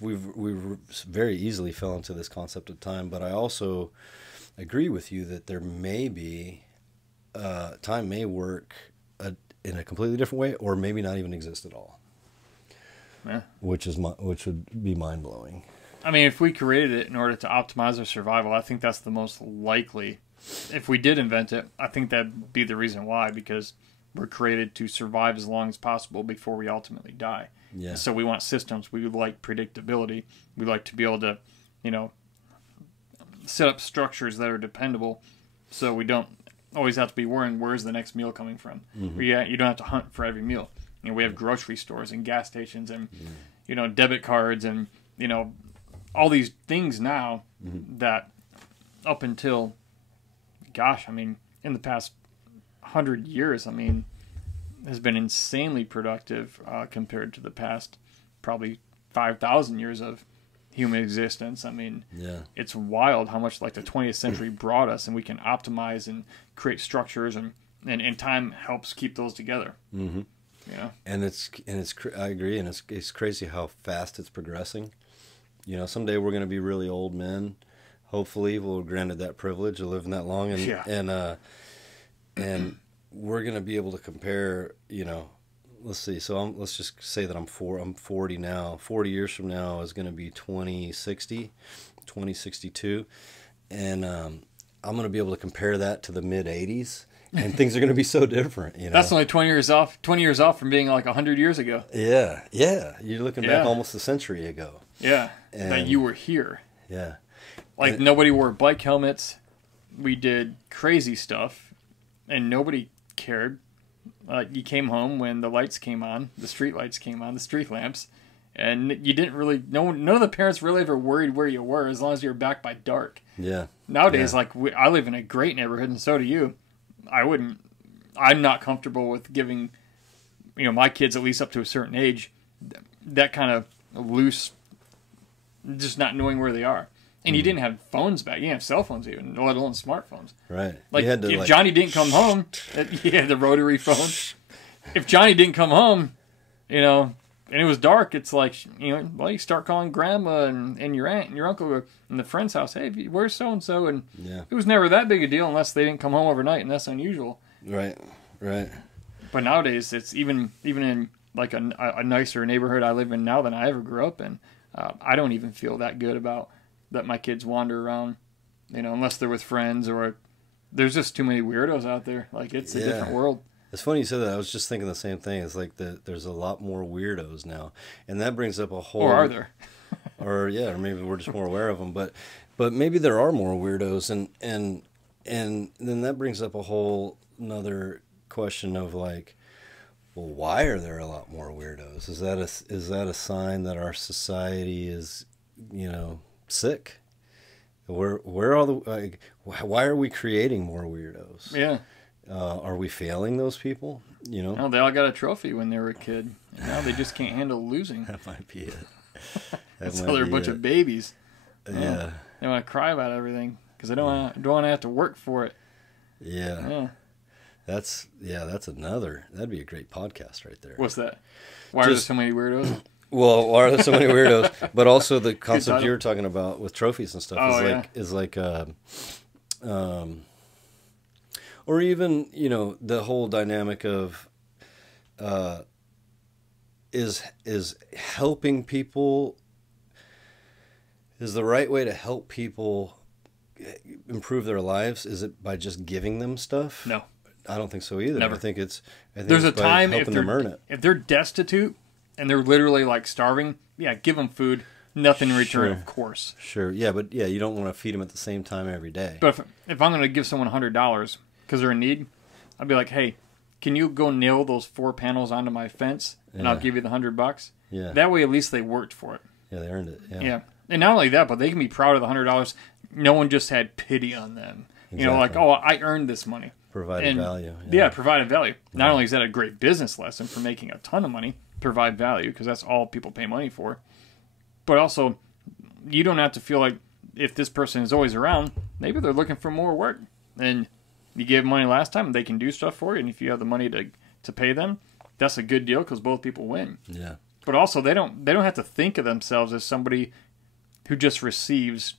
we've very easily fell into this concept of time, but I also agree with you that there may be time may work in a completely different way, or maybe not even exist at all. Yeah. Which would be mind blowing. I mean, if we created it in order to optimize our survival, I think that's the most likely. If we did invent it, I think that'd be the reason why, because we're created to survive as long as possible before we ultimately die. Yeah. So we want systems. We like predictability. We like to be able to, set up structures that are dependable, so we don't always have to be worrying where's the next meal coming from. Mm-hmm. You don't have to hunt for every meal. We have grocery stores and gas stations and debit cards and all these things now that up until in the past 100 years, has been insanely productive compared to the past probably 5,000 years of human existence. I mean, it's wild how much like the 20th century brought us, and we can optimize and create structures, and time helps keep those together. Mm-hmm. You know? And I agree, and it's crazy how fast it's progressing. You know, someday we're going to be really old men. Hopefully, we're granted that privilege of living that long, and we're going to be able to compare. You know, let's see. So let's just say that I'm 40 now. 40 years from now is going to be 2062, and I'm going to be able to compare that to the mid 80s. And things are going to be so different, you know. That's only 20 years off. 20 years off from being like 100 years ago. Yeah. You're looking back almost a century ago. Yeah, that you were here. Yeah. Like nobody wore bike helmets. We did crazy stuff, and nobody cared. You came home when the lights came on, the street lights came on, the street lamps, and you didn't really. None of the parents really ever worried where you were as long as you were back by dark. Yeah. Nowadays, I live in a great neighborhood, and so do you. I'm not comfortable with giving, my kids, at least up to a certain age, that kind of loose, just not knowing where they are. And you didn't have phones back. You didn't have cell phones even, let alone smartphones. Right. Like, if Johnny didn't come home, he had the rotary phone. If Johnny didn't come home, and it was dark, it's like, you start calling grandma and your aunt and your uncle in the friend's house. Hey, where's so-and-so? And it was never that big a deal unless they didn't come home overnight, and that's unusual. Right. But nowadays, it's even in like a nicer neighborhood I live in now than I ever grew up in. I don't even feel that good about that my kids wander around, unless they're with friends, or there's just too many weirdos out there. Like, it's a different world. It's funny you said that. I was just thinking the same thing. It's like there's a lot more weirdos now, and that brings up a whole. Or are there? or maybe we're just more aware of them. But maybe there are more weirdos, and then that brings up a whole another question of like, well, why are there a lot more weirdos? Is that a sign that our society is, sick? Where are why are we creating more weirdos? Yeah. Are we failing those people? No, they all got a trophy when they were a kid. Now they just can't handle losing. That might be it. So they're a bunch of babies. Yeah. They want to cry about everything because they don't want to have to work for it. Yeah. That's another. That'd be a great podcast right there. What's that? Why are there so many weirdos? Well, why are there so many weirdos? But also the concept you were talking about with trophies and stuff is like or even, the whole dynamic of is helping people, is the right way to help people improve their lives? Is it by just giving them stuff? No. I don't think so either. Never. I think there's a time helping them earn it. If they're destitute and they're literally like starving, give them food. Nothing in return, of course. Sure. Yeah, but you don't want to feed them at the same time every day. But if I'm going to give someone $100 because they're in need, I'd be like, hey, can you go nail those 4 panels onto my fence, and I'll give you the $100? Yeah. That way, at least they worked for it. Yeah, they earned it. Yeah. And not only that, but they can be proud of the $100. No one just had pity on them. Exactly. Like, oh, I earned this money. Provided value. Yeah, provided value. Not only is that a great business lesson for making a ton of money, provide value, because that's all people pay money for, but also, you don't have to feel like if this person is always around, maybe they're looking for more work. And you gave them money last time, and they can do stuff for you. And if you have the money to pay them, that's a good deal because both people win. Yeah. But also, they don't have to think of themselves as somebody who just receives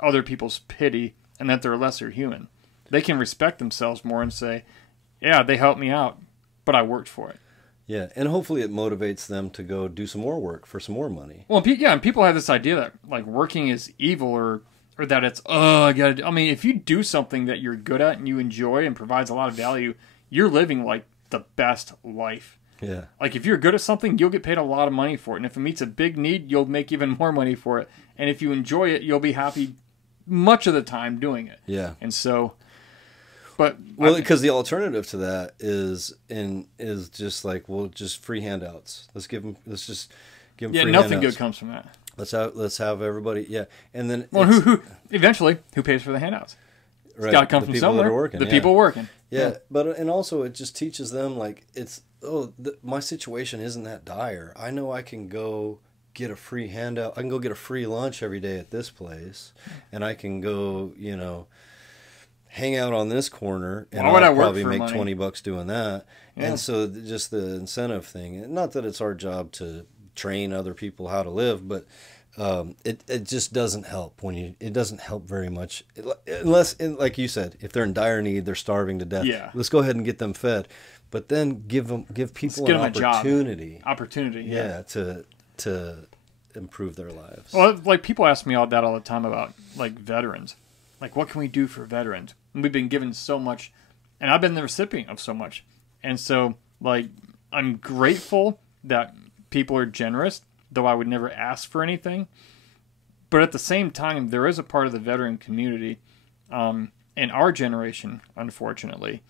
other people's pity and that they're a lesser human. They can respect themselves more and say, yeah, they helped me out, but I worked for it. Yeah, and hopefully it motivates them to go do some more work for some more money. Well, and people have this idea that like working is evil or that it's, I mean, if you do something that you're good at and you enjoy and provides a lot of value, you're living like the best life. Yeah. Like if you're good at something, you'll get paid a lot of money for it. And if it meets a big need, you'll make even more money for it. And if you enjoy it, you'll be happy much of the time doing it. Yeah. And so, but because the alternative to that is just like, well, just free handouts. Let's just give them free handouts. Nothing good comes from that. Let's have everybody. Yeah. And then who eventually who pays for the handouts? It's got to come from somewhere. That are working, the people working. Yeah, but and also it just teaches them like my situation isn't that dire. I know I can go get a free handout. I can go get a free lunch every day at this place, and I can go, hang out on this corner, and I'll probably make $20 doing that. Yeah. And so just the incentive thing. Not that it's our job to train other people how to live, but it just doesn't help it doesn't help very much unless, like you said, if they're in dire need, they're starving to death. Yeah. Let's go ahead and get them fed, but then give people an opportunity. Yeah, to improve their lives. Well, like people ask me all the time about like veterans, like what can we do for veterans? And we've been given so much, and I've been the recipient of so much, and so like I'm grateful that people are generous, though I would never ask for anything. But at the same time, there is a part of the veteran community in our generation, unfortunately,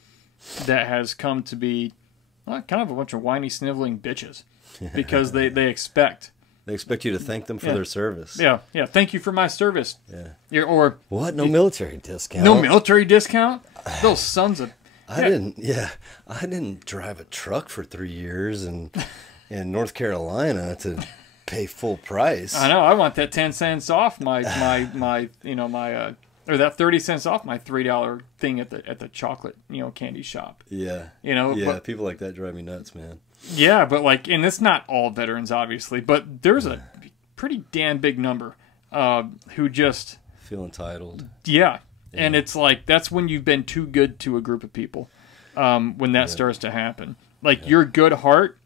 that has come to be kind of a bunch of whiny, sniveling bitches because they expect. They expect you to thank them for their service. Yeah. Thank you for my service. Yeah. Or what? No military discount? No military discount? Those sons of... I didn't drive a truck for 3 years in North Carolina to pay full price. I know. I want that 10 cents off my or that 30 cents off my $3 thing at the chocolate, candy shop. Yeah. But, people like that drive me nuts, man. Yeah, but and it's not all veterans, obviously, but there's a pretty damn big number who just feel entitled. Yeah. And it's like that's when you've been too good to a group of people. When that starts to happen, your good heart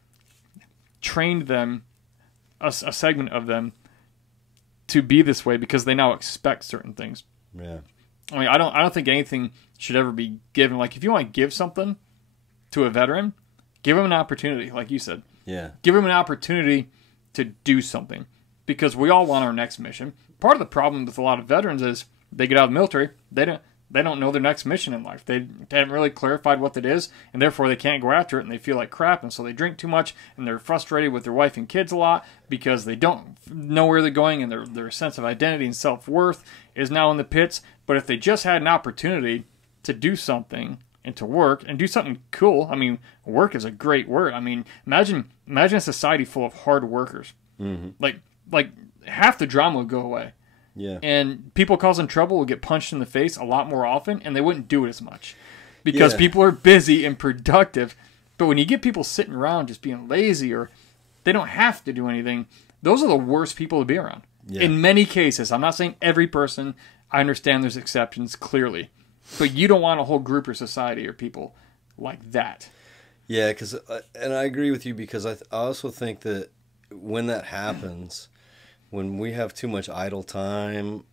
trained them, a segment of them, to be this way because they now expect certain things. Yeah. I mean, I don't think anything should ever be given. Like, if you want to give something to a veteran, give him an opportunity, like you said. Yeah. Give him an opportunity to do something because we all want our next mission. Part of the problem with a lot of veterans is they get out of the military, they don't know their next mission in life. They haven't really clarified what that is, and therefore they can't go after it, and they feel like crap, and so they drink too much, and they're frustrated with their wife and kids a lot because they don't know where they're going, and their sense of identity and self-worth is now in the pits. But if they just had an opportunity to do something and to work and do something cool, I mean, work is a great word. I mean, imagine a society full of hard workers. Mm-hmm. Like half the drama would go away. Yeah. And people causing trouble would get punched in the face a lot more often, and they wouldn't do it as much because people are busy and productive. But when you get people sitting around just being lazy or they don't have to do anything, those are the worst people to be around. Yeah. In many cases, I'm not saying every person. I understand there's exceptions, clearly. But you don't want a whole group or society or people like that. Yeah, and I agree with you because I also think that when that happens... when we have too much idle time,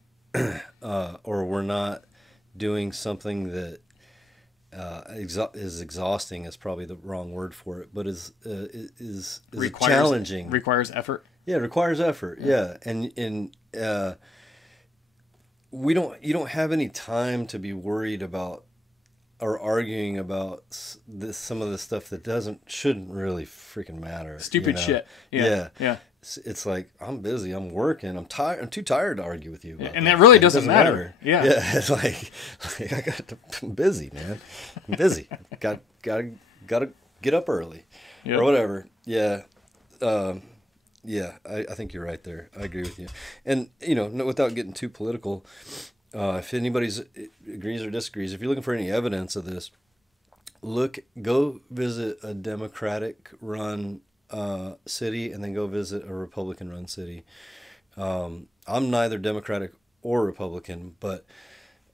or we're not doing something that is exhausting, is probably the wrong word for it, but is challenging. Requires effort. Yeah, it requires effort. Yeah, and you don't have any time to be worried about or arguing about some of the stuff that shouldn't really freaking matter. Stupid shit. Yeah. It's like, I'm busy, I'm working, I'm tired, I'm too tired to argue with you. And that really doesn't matter. Yeah. It's like I'm busy, man. I'm busy. Gotta get up early or whatever. Yeah. I think you're right there. I agree with you. And, without getting too political, if anybody agrees or disagrees, if you're looking for any evidence of this, go visit a Democratic-run city and then go visit a Republican-run city. I'm neither Democratic or Republican, but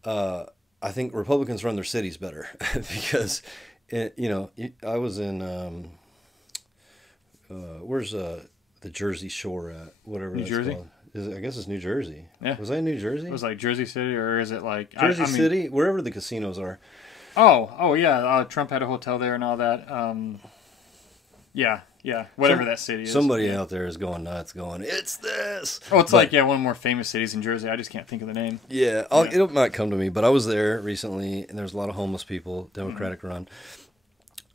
I think Republicans run their cities better because, I was in where's the Jersey Shore at? Whatever New that's Jersey? called. I guess it's New Jersey. Yeah. Was I in New Jersey? It was like Jersey City, or is it like... Jersey City? Wherever the casinos are. Oh yeah. Trump had a hotel there and all that. Yeah. Whatever that city is. Somebody out there is going nuts going, it's this! Oh, it's one of the more famous cities in Jersey. I just can't think of the name. Yeah. It might come to me, but I was there recently, and there's a lot of homeless people, Democratic run.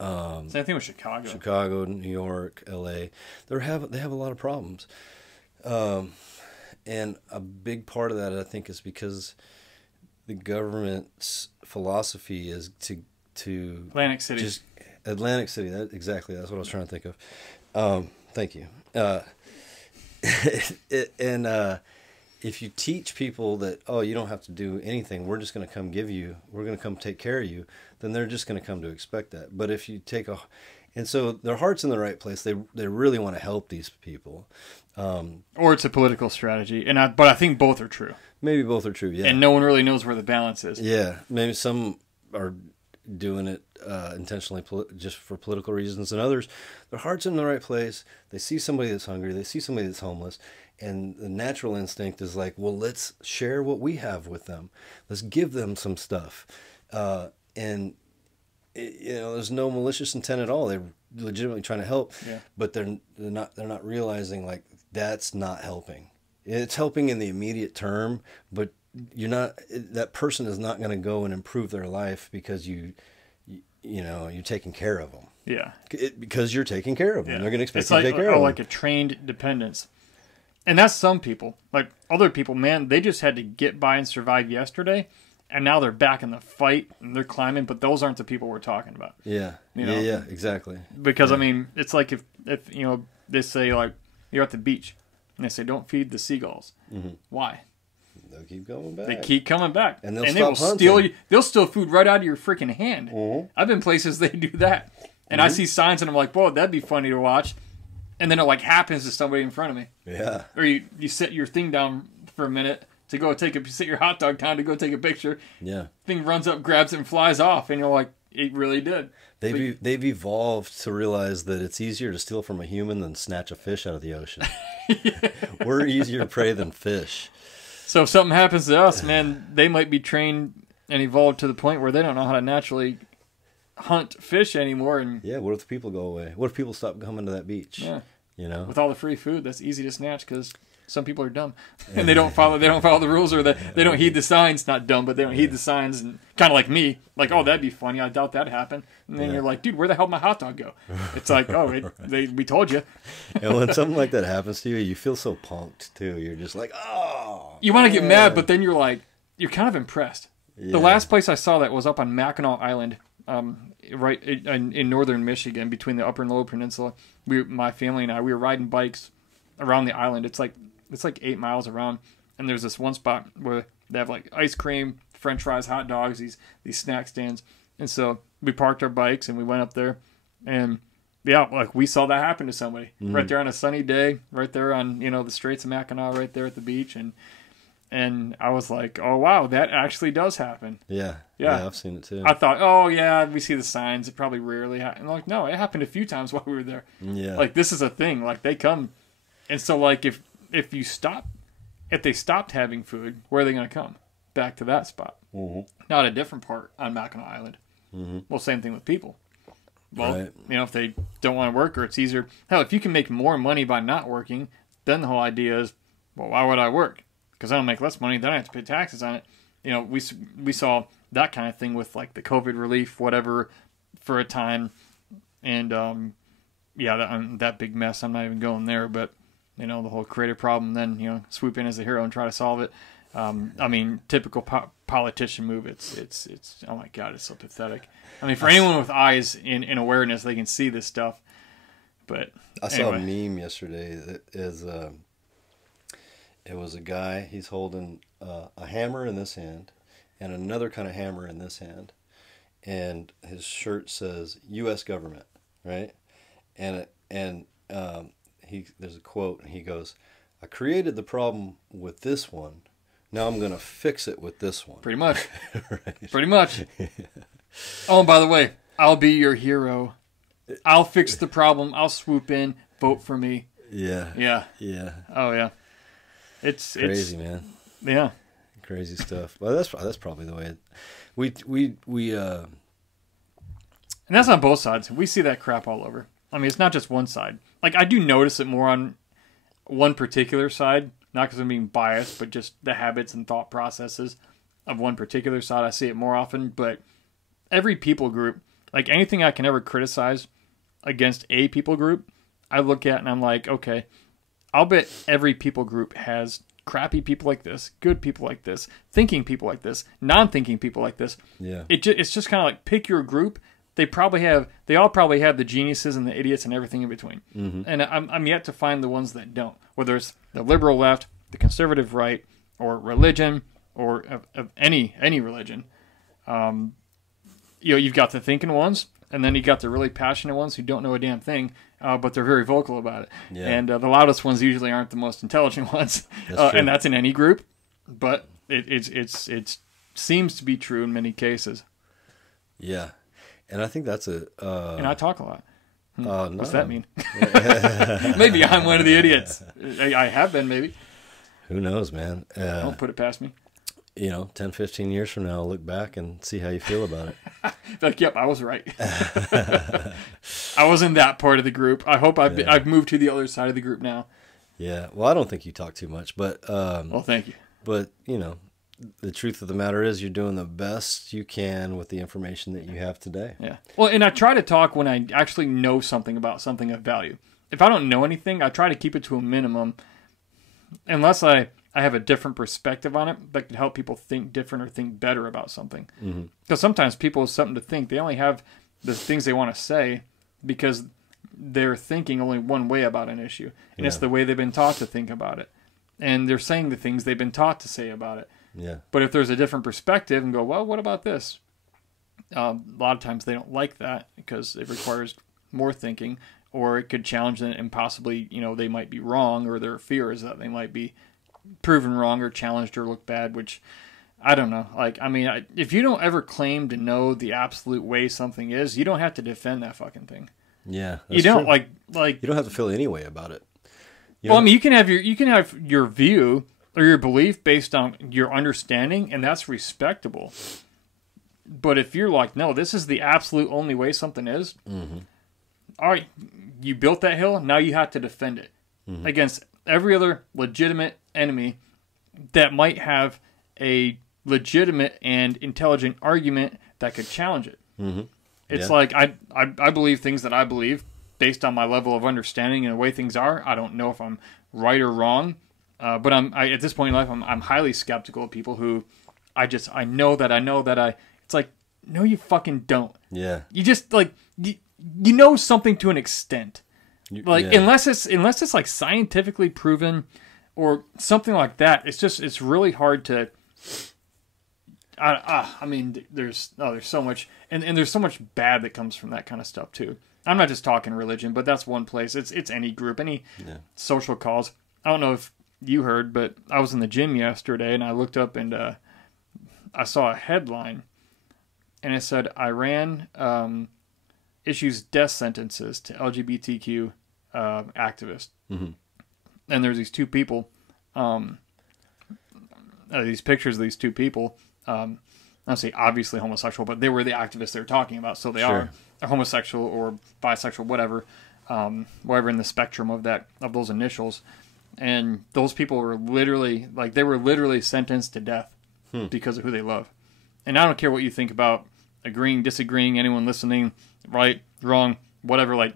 Same thing with Chicago. Chicago, New York, L.A. They have a lot of problems. And a big part of that, I think, is because the government's philosophy is to Atlantic City. Just Atlantic City. Exactly. That's what I was trying to think of. Thank you. If you teach people that, oh, you don't have to do anything, we're just going to come we're going to come take care of you, then they're just going to come to expect that. But if you and so their heart's in the right place, they really want to help these people. Or it's a political strategy, but I think both are true. Maybe both are true, yeah. And no one really knows where the balance is. Yeah, maybe some are doing it intentionally just for political reasons, and others, their heart's in the right place. They see somebody that's hungry, they see somebody that's homeless, and the natural instinct is like, well, let's share what we have with them. Let's give them some stuff. There's no malicious intent at all. They're legitimately trying to help, but they're not realizing like that's not helping. It's helping in the immediate term, but that person is not going to go and improve their life because you're taking care of them. Yeah. Because you're taking care of them. Yeah. They're going to expect you to take care of them. Like a trained dependence. And that's some people. Like other people, man, they just had to get by and survive yesterday, and now they're back in the fight and they're climbing, but those aren't the people we're talking about. Yeah. Yeah, exactly. Because, I mean, it's like if they say, like, you're at the beach, and they say, don't feed the seagulls. Mm-hmm. Why? They'll keep coming back. They keep coming back. And they'll steal food right out of your freaking hand. Mm-hmm. I've been places they do that. And I see signs and I'm like, whoa, that'd be funny to watch. And then it like happens to somebody in front of me. Yeah. Or you set your thing down for a minute to go sit your hot dog down to go take a picture. Yeah. Thing runs up, grabs it, and flies off. And you're like, it really did. They've evolved to realize that it's easier to steal from a human than snatch a fish out of the ocean. Yeah. We're easier to prey than fish. So if something happens to us, man, they might be trained and evolved to the point where they don't know how to naturally hunt fish anymore. And yeah, what if the people go away? What if people stop coming to that beach? Yeah, with all the free food, that's easy to snatch because some people are dumb and they don't follow the rules, or they don't heed the signs. Not dumb, but they don't heed the signs, and kind of like me, like, oh, that'd be funny. I doubt that'd happen. And then you're like, dude, where the hell did my hot dog go? It's like, oh, we told you. And when something like that happens to you, you feel so punked too. You're just like, oh. You want to get mad, but then you're kind of impressed. Yeah. The last place I saw that was up on Mackinac Island. Right in northern Michigan, between the Upper and Lower Peninsula. My family and I, we were riding bikes around the island. It's like 8 miles around, and there's this one spot where they have like ice cream, French fries, hot dogs, these snack stands. And so we parked our bikes and we went up there, and yeah, like we saw that happen to somebody right there on a sunny day, right there on the Straits of Mackinac, right there at the beach, and I was like, oh, wow, that actually does happen. Yeah, I've seen it too. I thought, oh, yeah, we see the signs. It probably rarely happens. I'm like, no, it happened a few times while we were there. Yeah. Like, this is a thing. Like, they come. And so, like, if they stopped having food, where are they going to come? Back to that spot. Mm-hmm. Not a different part on Mackinac Island. Mm-hmm. Well, same thing with people. Well, right. If they don't want to work, or it's easier. Hell, if you can make more money by not working, then the whole idea is, well, why would I work? Because I don't make less money, then I have to pay taxes on it. We saw that kind of thing with like the COVID relief, whatever, for a time, and that big mess. I'm not even going there, but the whole creative problem. Then swoop in as a hero and try to solve it. I mean, typical politician move. It's oh my god, it's so pathetic. I mean, for anyone with eyes in awareness, they can see this stuff. But I saw a meme yesterday that is. It was a guy, he's holding a hammer in this hand and another kind of hammer in this hand. And his shirt says US government, right? And there's a quote, and he goes, I created the problem with this one. Now I'm going to fix it with this one. Pretty much. Right. Pretty much. Oh, and by the way, I'll be your hero. I'll fix the problem. I'll swoop in. Vote for me. Yeah. Yeah. Yeah. Oh, yeah. It's crazy, man. Yeah, crazy stuff. Well, that's probably the way we and that's on both sides. We see that crap all over. I mean, it's not just one side. Like, I do notice it more on one particular side, not because I'm being biased, but just the habits and thought processes of one particular side. I see it more often. But every people group, like anything I can ever criticize against a people group, I look at and I'm like, okay, I'll bet every people group has crappy people like this, good people like this, thinking people like this, non-thinking people like this. Yeah. It's just kind of like pick your group. They all probably have the geniuses and the idiots and everything in between. Mm-hmm. And I'm yet to find the ones that don't. Whether it's the liberal left, the conservative right, or religion, or of any religion. You've got the thinking ones, and then you got the really passionate ones who don't know a damn thing, but they're very vocal about it. Yeah. And the loudest ones usually aren't the most intelligent ones, and that's in any group. But it seems to be true in many cases. Yeah. And I think that's and I talk a lot. No. What's that mean? Maybe I'm one of the idiots. I have been, maybe. Who knows, man? Don't put it past me. 10, 15 years from now, I'll look back and see how you feel about it. Like, yep, I was right. I was in that part of the group. I hope I've moved to the other side of the group now. Yeah. Well, I don't think you talk too much, but... well, thank you. But, the truth of the matter is you're doing the best you can with the information that you have today. Yeah. Well, and I try to talk when I actually know something about something of value. If I don't know anything, I try to keep it to a minimum, unless I have a different perspective on it that could help people think different or think better about something. Because sometimes people have something to think. They only have the things they want to say because they're thinking only one way about an issue. And it's the way they've been taught to think about it. And they're saying the things they've been taught to say about it. Yeah. But if there's a different perspective and go, well, what about this? A lot of times they don't like that because it requires more thinking, or it could challenge them and possibly, they might be wrong, or their fear is that they might be proven wrong or challenged or look bad, which I don't know. If you don't ever claim to know the absolute way something is, you don't have to defend that fucking thing. Yeah. You don't true. like you don't have to feel any way about it. You can have your view or your belief based on your understanding, and that's respectable. But if you're like, no, this is the absolute only way something is, all right, you built that hill, now you have to defend it against every other legitimate enemy that might have a legitimate and intelligent argument that could challenge it. It's like, I believe things that I believe based on my level of understanding and the way things are. I don't know if I'm right or wrong. But at this point in life, I'm highly skeptical of people who I know that it's like, no, you fucking don't. Yeah. You just you know something to an extent. Unless it's like scientifically proven or something like that, it's really hard to, there's so much, and there's so much bad that comes from that kind of stuff too. I'm not just talking religion, but that's one place. It's any group, any social cause. I don't know if you heard, but I was in the gym yesterday and I looked up and I saw a headline and it said Iran issues death sentences to LGBTQ activists. And there's these two people, these pictures of these two people, I'll say obviously homosexual, but they were the activists they were talking about, so they are homosexual or bisexual, whatever in the spectrum of those initials. And those people were literally, sentenced to death because of who they love. And I don't care what you think about agreeing, disagreeing, anyone listening, right, wrong, whatever.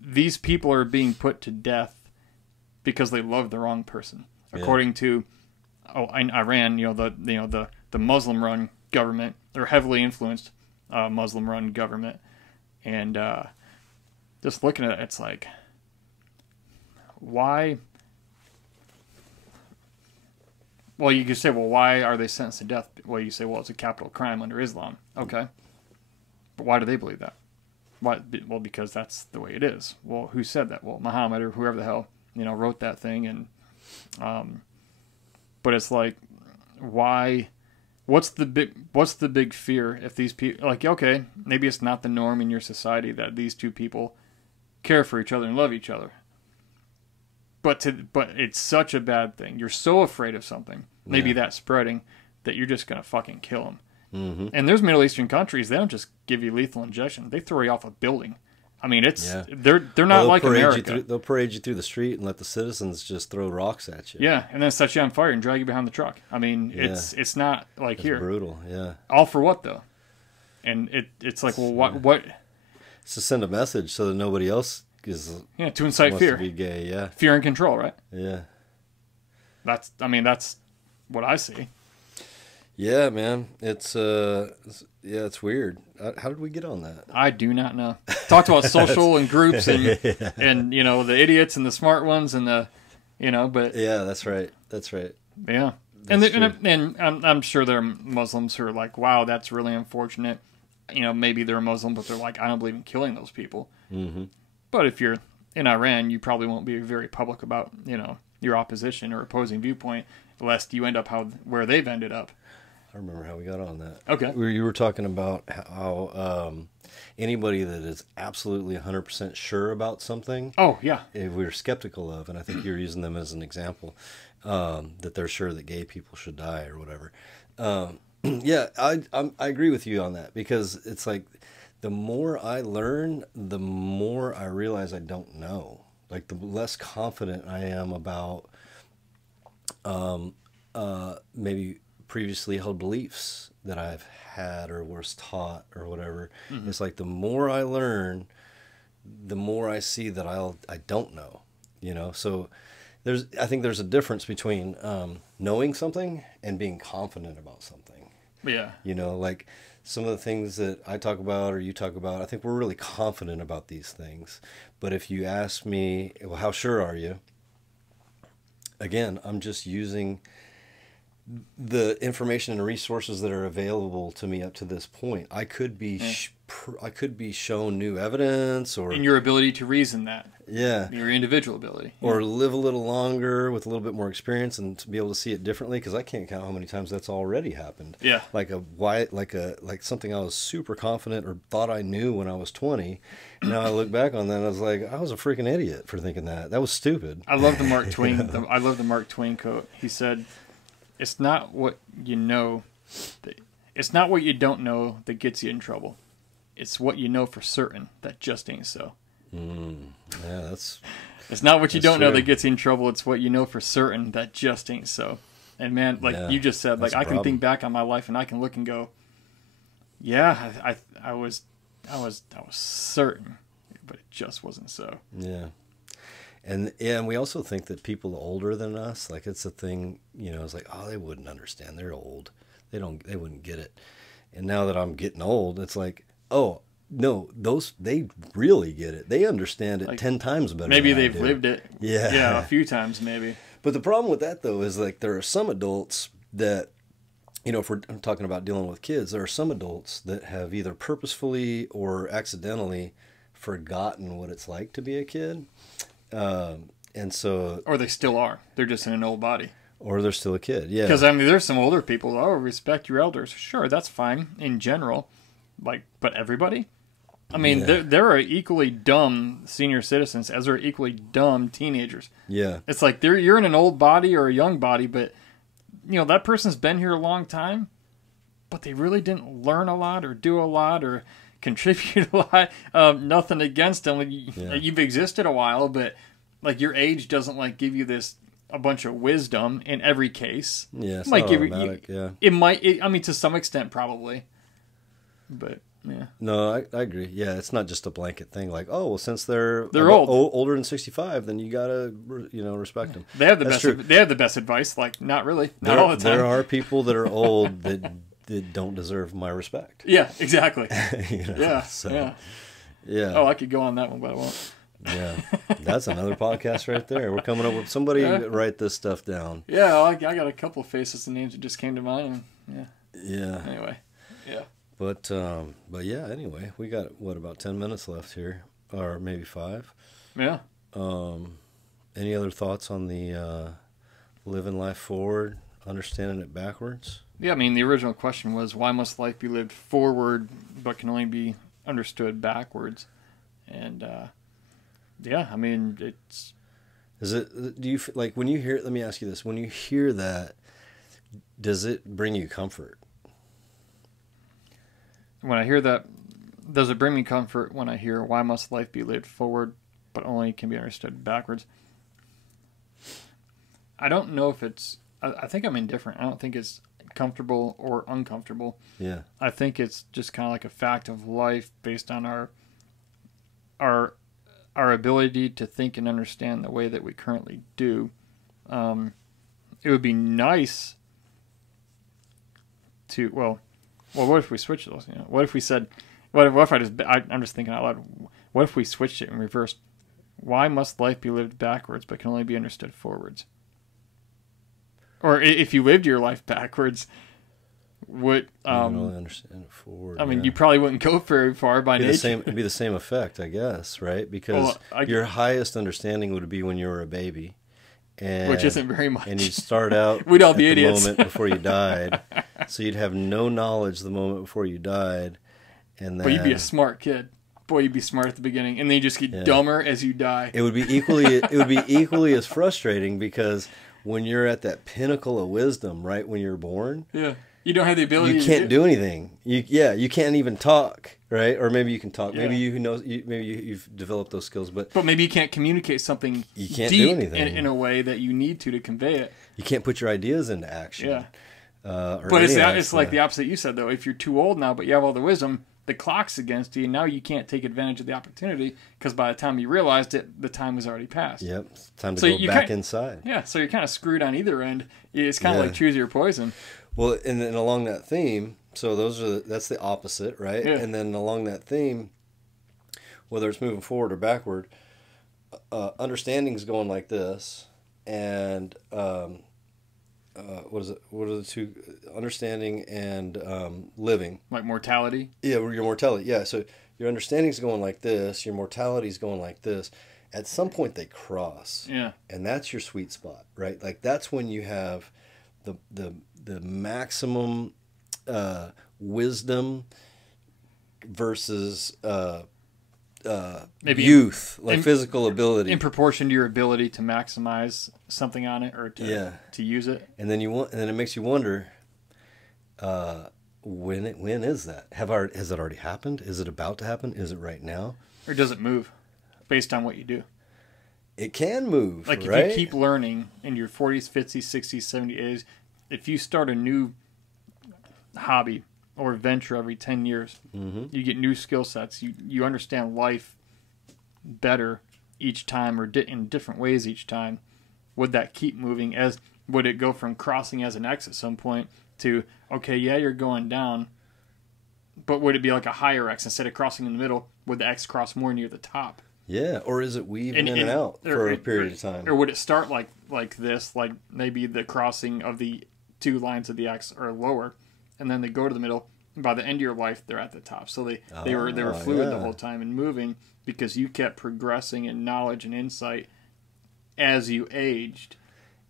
These people are being put to death because they love the wrong person, according to Iran. The Muslim-run government, or heavily influenced Muslim-run government, and just looking at it, it's like, why? Well, you could say, well, why are they sentenced to death? Well, you say, well, it's a capital crime under Islam. Okay. But why do they believe that? Why? Well, because that's the way it is. Well, who said that? Well, Muhammad or whoever the hell, wrote that thing. And, but it's like, why? What's the big fear if these people, okay, maybe it's not the norm in your society that these two people care for each other and love each other. But it's such a bad thing. You're so afraid of something, maybe that spreading, that you're just going to fucking kill them. And there's Middle Eastern countries, they don't just give you lethal injection. They throw you off a building. I mean, they're not like America. They'll parade you through the street and let the citizens just throw rocks at you. Yeah, and then set you on fire and drag you behind the truck. I mean, it's not like here. It's brutal, yeah. All for what, though? And it's like, well, what? It's to send a message so that nobody else is... to incite fear. To be gay, yeah. Fear and control, right? Yeah. That's what I see. Yeah, man. It's weird. How did we get on that? I do not know. Talked about social and groups and and the idiots and the smart ones and the but yeah, that's right. Yeah. And I'm sure there are Muslims who are like, wow, that's really unfortunate. Maybe they're a Muslim, but they're like, I don't believe in killing those people. Mm-hmm. But if you're in Iran, you probably won't be very public about, your opposition or opposing viewpoint, lest you end up where they've ended up. I remember how we got on that. Okay. You were talking about how anybody that is absolutely 100% sure about something. Oh, yeah. We're skeptical of, and I think you're using them as an example, that they're sure that gay people should die or whatever. Yeah, I agree with you on that, because it's like the more I learn, the more I realize I don't know. Like the less confident I am about maybe previously held beliefs that I've had or was taught or whatever. Mm-hmm. It's like the more I learn, the more I see that I don't know. So I think there's a difference between knowing something and being confident about something. Yeah. Like some of the things that I talk about or you talk about, I think we're really confident about these things. But if you ask me, well, how sure are you? Again, I'm just using the information and resources that are available to me up to this point. I could be I could be shown new evidence, or in your ability to reason that. Yeah. Your individual ability. Or live a little longer with a little bit more experience and to be able to see it differently, because I can't count how many times that's already happened. Yeah. Like something I was super confident or thought I knew when I was 20. Now I look back on that and I was like, I was a freaking idiot for thinking that. That was stupid. I love the Mark Twain. I love the Mark Twain quote. He said, "It's not what you know. It's not what you don't know that gets you in trouble. It's what you know for certain that just ain't so." Yeah, that's. It's not what you don't know true. that gets you in trouble. It's what you know for certain that just ain't so. And man, you just said, I can think back on my life and I can look and go, yeah, I was certain, but it just wasn't so. Yeah. And we also think that people older than us, like it's a thing, it's like, oh, they wouldn't understand. They're old. They wouldn't get it. And now that I'm getting old, it's like, oh, no, they really get it. They understand it 10 times better. Maybe than I they've do. lived it. Yeah, a few times maybe. But the problem with that, though, is like there are some adults that, if we're talking about dealing with kids, there are some adults that have either purposefully or accidentally forgotten what it's like to be a kid. And so... Or they still are. They're just in an old body. Or they're still a kid, yeah. Because, there's some older people, respect your elders. Sure, that's fine in general. But everybody? There are equally dumb senior citizens as there are equally dumb teenagers. Yeah. It's like you're in an old body or a young body, but, that person's been here a long time, but they really didn't learn a lot or do a lot or contribute a lot. Nothing against them. You've existed a while, but, your age doesn't, give you a bunch of wisdom in every case. Yeah, it's might not give automatic, yeah. It might, to some extent, probably. But yeah, no, I agree. Yeah, it's not just a blanket thing. Like, oh, well, since they're older than 65, then you gotta respect them. They have the best. They have the best advice. Not really, not all the time. There are people that are old that don't deserve my respect. Yeah, exactly. Yeah. Oh, I could go on that one, but I won't. Yeah, that's another podcast right there. We're coming up with somebody write this stuff down. Yeah, I got a couple of faces and names that just came to mind. Yeah. Anyway, yeah. But yeah, anyway, we got, about 10 minutes left here, or maybe 5. Yeah. Any other thoughts on the living life forward, understanding it backwards? Yeah, the original question was, why must life be lived forward but can only be understood backwards? And, it's... Is it, do you, when you hear, let me ask you this, when you hear that, does it bring you comfort? When I hear that, does it bring me comfort when I hear, why must life be lived forward, but only can be understood backwards? I don't know if it's... I think I'm indifferent. I don't think it's comfortable or uncomfortable. Yeah. I think it's just kind of like a fact of life based on our ability to think and understand the way that we currently do. it would be nice to, well, what if we switched those? You know, what if we said, what if I'm just thinking out loud, what if we switched it in reverse? Why must life be lived backwards but can only be understood forwards? Or if you lived your life backwards, would you can only understand it forward. I mean, you probably wouldn't go very far by nature. It'd be the same effect, I guess, right? Because your highest understanding would be when you were a baby. Which isn't very much. And you'd start out We'd all be at the idiots. moment before you died. So you'd have no knowledge the moment before you died. And then, but you'd be a smart kid. Boy, you'd be smart at the beginning. And then you just get dumber as you die. It would be equally as frustrating because when you're at that pinnacle of wisdom, right when you're born, you don't have the ability. You can't do anything. You can't even talk, right? Or maybe you can talk. Yeah. Maybe you've developed those skills, but maybe you can't communicate something. You can't deep do anything in a way that you need to convey it. You can't put your ideas into action. Yeah. But it's like the opposite you said though. If you're too old now, but you have all the wisdom, the clock's against you. Now you can't take advantage of the opportunity because by the time you realized it, the time was already passed. Yep, it's time to go back inside. Yeah, so you're kind of screwed on either end. It's kind of like choose your poison. Well, and then along that theme, so that's the opposite, right? Yeah. And then along that theme, whether it's moving forward or backward, understanding's going like this, and what is it? What are the two? Understanding and living. Like mortality? Yeah, your mortality. Yeah, so your understanding's going like this, your mortality's going like this. At some point they cross. Yeah. And that's your sweet spot, right? Like that's when you have the maximum wisdom versus maybe youth, like physical ability, in proportion to your ability to maximize something on it or to use it. And then it makes you wonder, when is that? Has it already happened? Is it about to happen? Is it right now? Or does it move based on what you do? It can move, like right? If you keep learning in your 40s, 50s, 60s, 70s, if you start a new hobby or venture every 10 years, you get new skill sets. You understand life better each time or in different ways each time. Would that keep moving? Would it go from crossing as an X at some point to, okay, yeah, you're going down, but would it be like a higher X? Instead of crossing in the middle, would the X cross more near the top? Yeah, or is it weaving in and out for a period of time? Or would it start like this, like maybe the crossing of the two lines of the X are lower, and then they go to the middle, and by the end of your life, they're at the top. So they were fluid the whole time and moving because you kept progressing in knowledge and insight as you aged.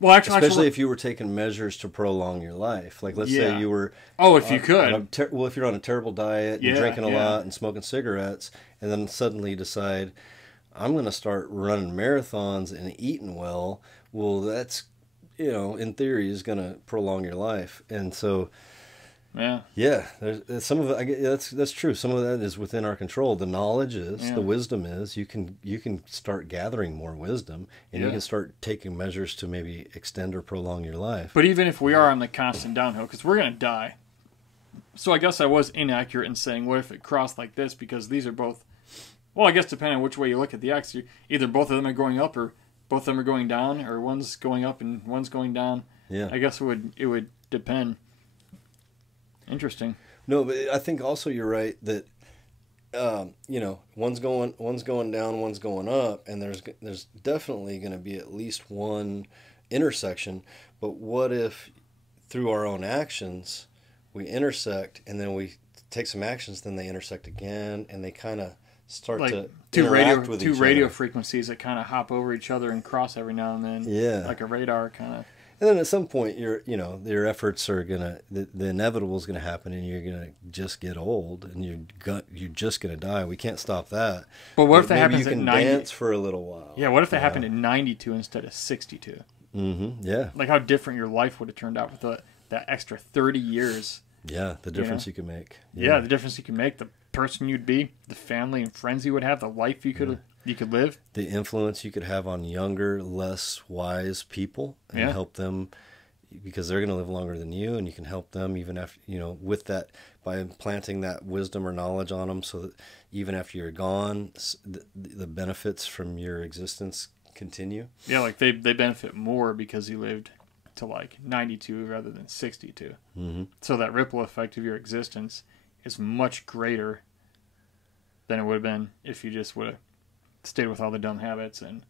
Well, especially if you were taking measures to prolong your life. Like, let's say you were... Oh, if you could. If you're on a terrible diet, and drinking a lot and smoking cigarettes, and then suddenly you decide, I'm going to start running marathons and eating well. Well, that's, in theory, is going to prolong your life. And so... Yeah, there's some of it. That's true. Some of that is within our control. The knowledge is, the wisdom is. You can start gathering more wisdom, and you can start taking measures to maybe extend or prolong your life. But even if we are on the constant downhill, because we're gonna die. So I guess I was inaccurate in saying what if it crossed like this, because these are both. Well, I guess depending on which way you look at the X, either both of them are going up or both of them are going down, or one's going up and one's going down. Yeah, I guess it would depend. Interesting. No, but I think also you're right that one's going down, one's going up, and there's definitely going to be at least one intersection. But what if through our own actions we intersect, and then we take some actions, then they intersect again, and they kind of start to interact with each other. Two radio frequencies that kind of hop over each other and cross every now and then. Yeah, like a radar kind of. And then at some point, your efforts are the inevitable is gonna happen, and you're gonna just get old, and you're just gonna die. We can't stop that. But what if that happens at 90? You can dance for a little while. Yeah. What if that happened at 92 instead of 62? Mm-hmm. Yeah. Like how different your life would have turned out with that extra 30 years. Yeah, the difference you can make. Yeah, the difference you can make. The person you'd be, the family and friends you would have, the life you could live. The influence you could have on younger, less wise people and help them, because they're going to live longer than you, and you can help them even after, with that, by implanting that wisdom or knowledge on them, so that even after you're gone, the benefits from your existence continue. Yeah, like they benefit more because you lived to like 92 rather than 62. Mm-hmm. So that ripple effect of your existence is much greater than it would have been if you just would have stayed with all the dumb habits and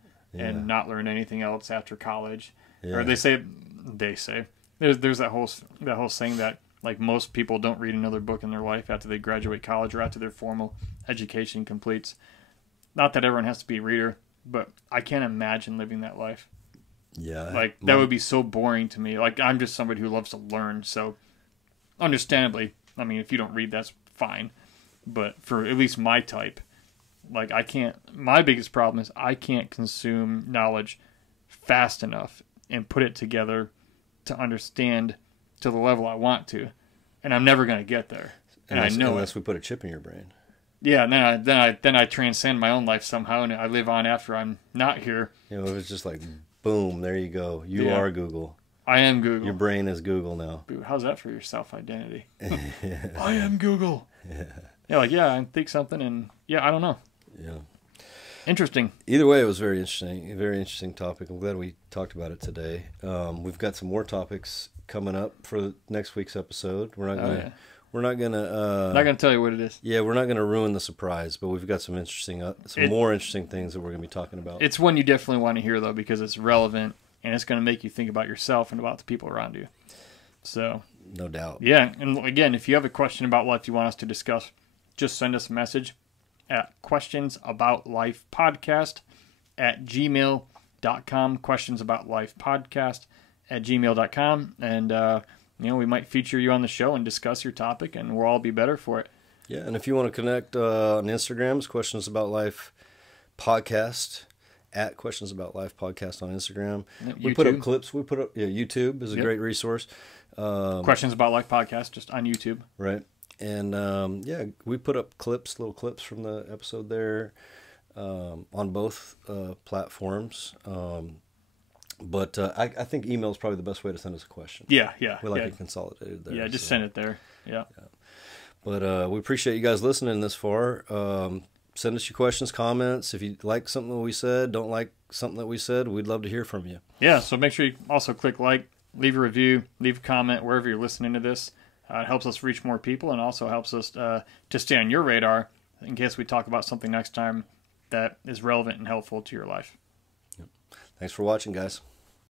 not learned anything else after college. Yeah. Or they say there's that whole saying that like most people don't read another book in their life after they graduate college or after their formal education completes. Not that everyone has to be a reader, but I can't imagine living that life. Yeah. Like that would be so boring to me. Like I'm just somebody who loves to learn, so understandably, I mean if you don't read that's fine. But for at least my type, like my biggest problem is I can't consume knowledge fast enough and put it together to understand to the level I want to. And I'm never going to get there. And I know unless we put a chip in your brain. Yeah, and then I transcend my own life somehow and I live on after I'm not here. You know, it was just like boom, there you go. You are Google. I am Google. Your brain is Google now. Dude, how's that for your self-identity? I am Google. Yeah, I think something and I don't know. Yeah. Interesting. Either way, it was very interesting. A very interesting topic. I'm glad we talked about it today. We've got some more topics coming up for next week's episode. We're not gonna tell you what it is. Yeah, we're not gonna ruin the surprise, but we've got some more interesting things that we're gonna be talking about. It's one you definitely want to hear though, because it's relevant and it's gonna make you think about yourself and about the people around you. So no doubt. Yeah, and again, if you have a question about life you want us to discuss, just send us a message at questionsaboutlifepodcast@gmail.com, questionsaboutlifepodcast@gmail.com, and we might feature you on the show and discuss your topic, and we'll all be better for it. Yeah, and if you want to connect on Instagram, it's Questions About Life Podcast, at Questions About Life Podcast on Instagram. We put up clips. YouTube is a great resource. Questions About Life Podcast, just on YouTube. Right. And we put up little clips from the episode there on both platforms. But I think email is probably the best way to send us a question. Yeah. We like it consolidated there. Yeah, just send it there. Yeah. But we appreciate you guys listening this far. Send us your questions, comments. If you like something that we said, don't like something that we said, we'd love to hear from you. Yeah, so make sure you also click like, leave a review, leave a comment wherever you're listening to this. It helps us reach more people and also helps us to stay on your radar in case we talk about something next time that is relevant and helpful to your life. Thanks for watching, guys.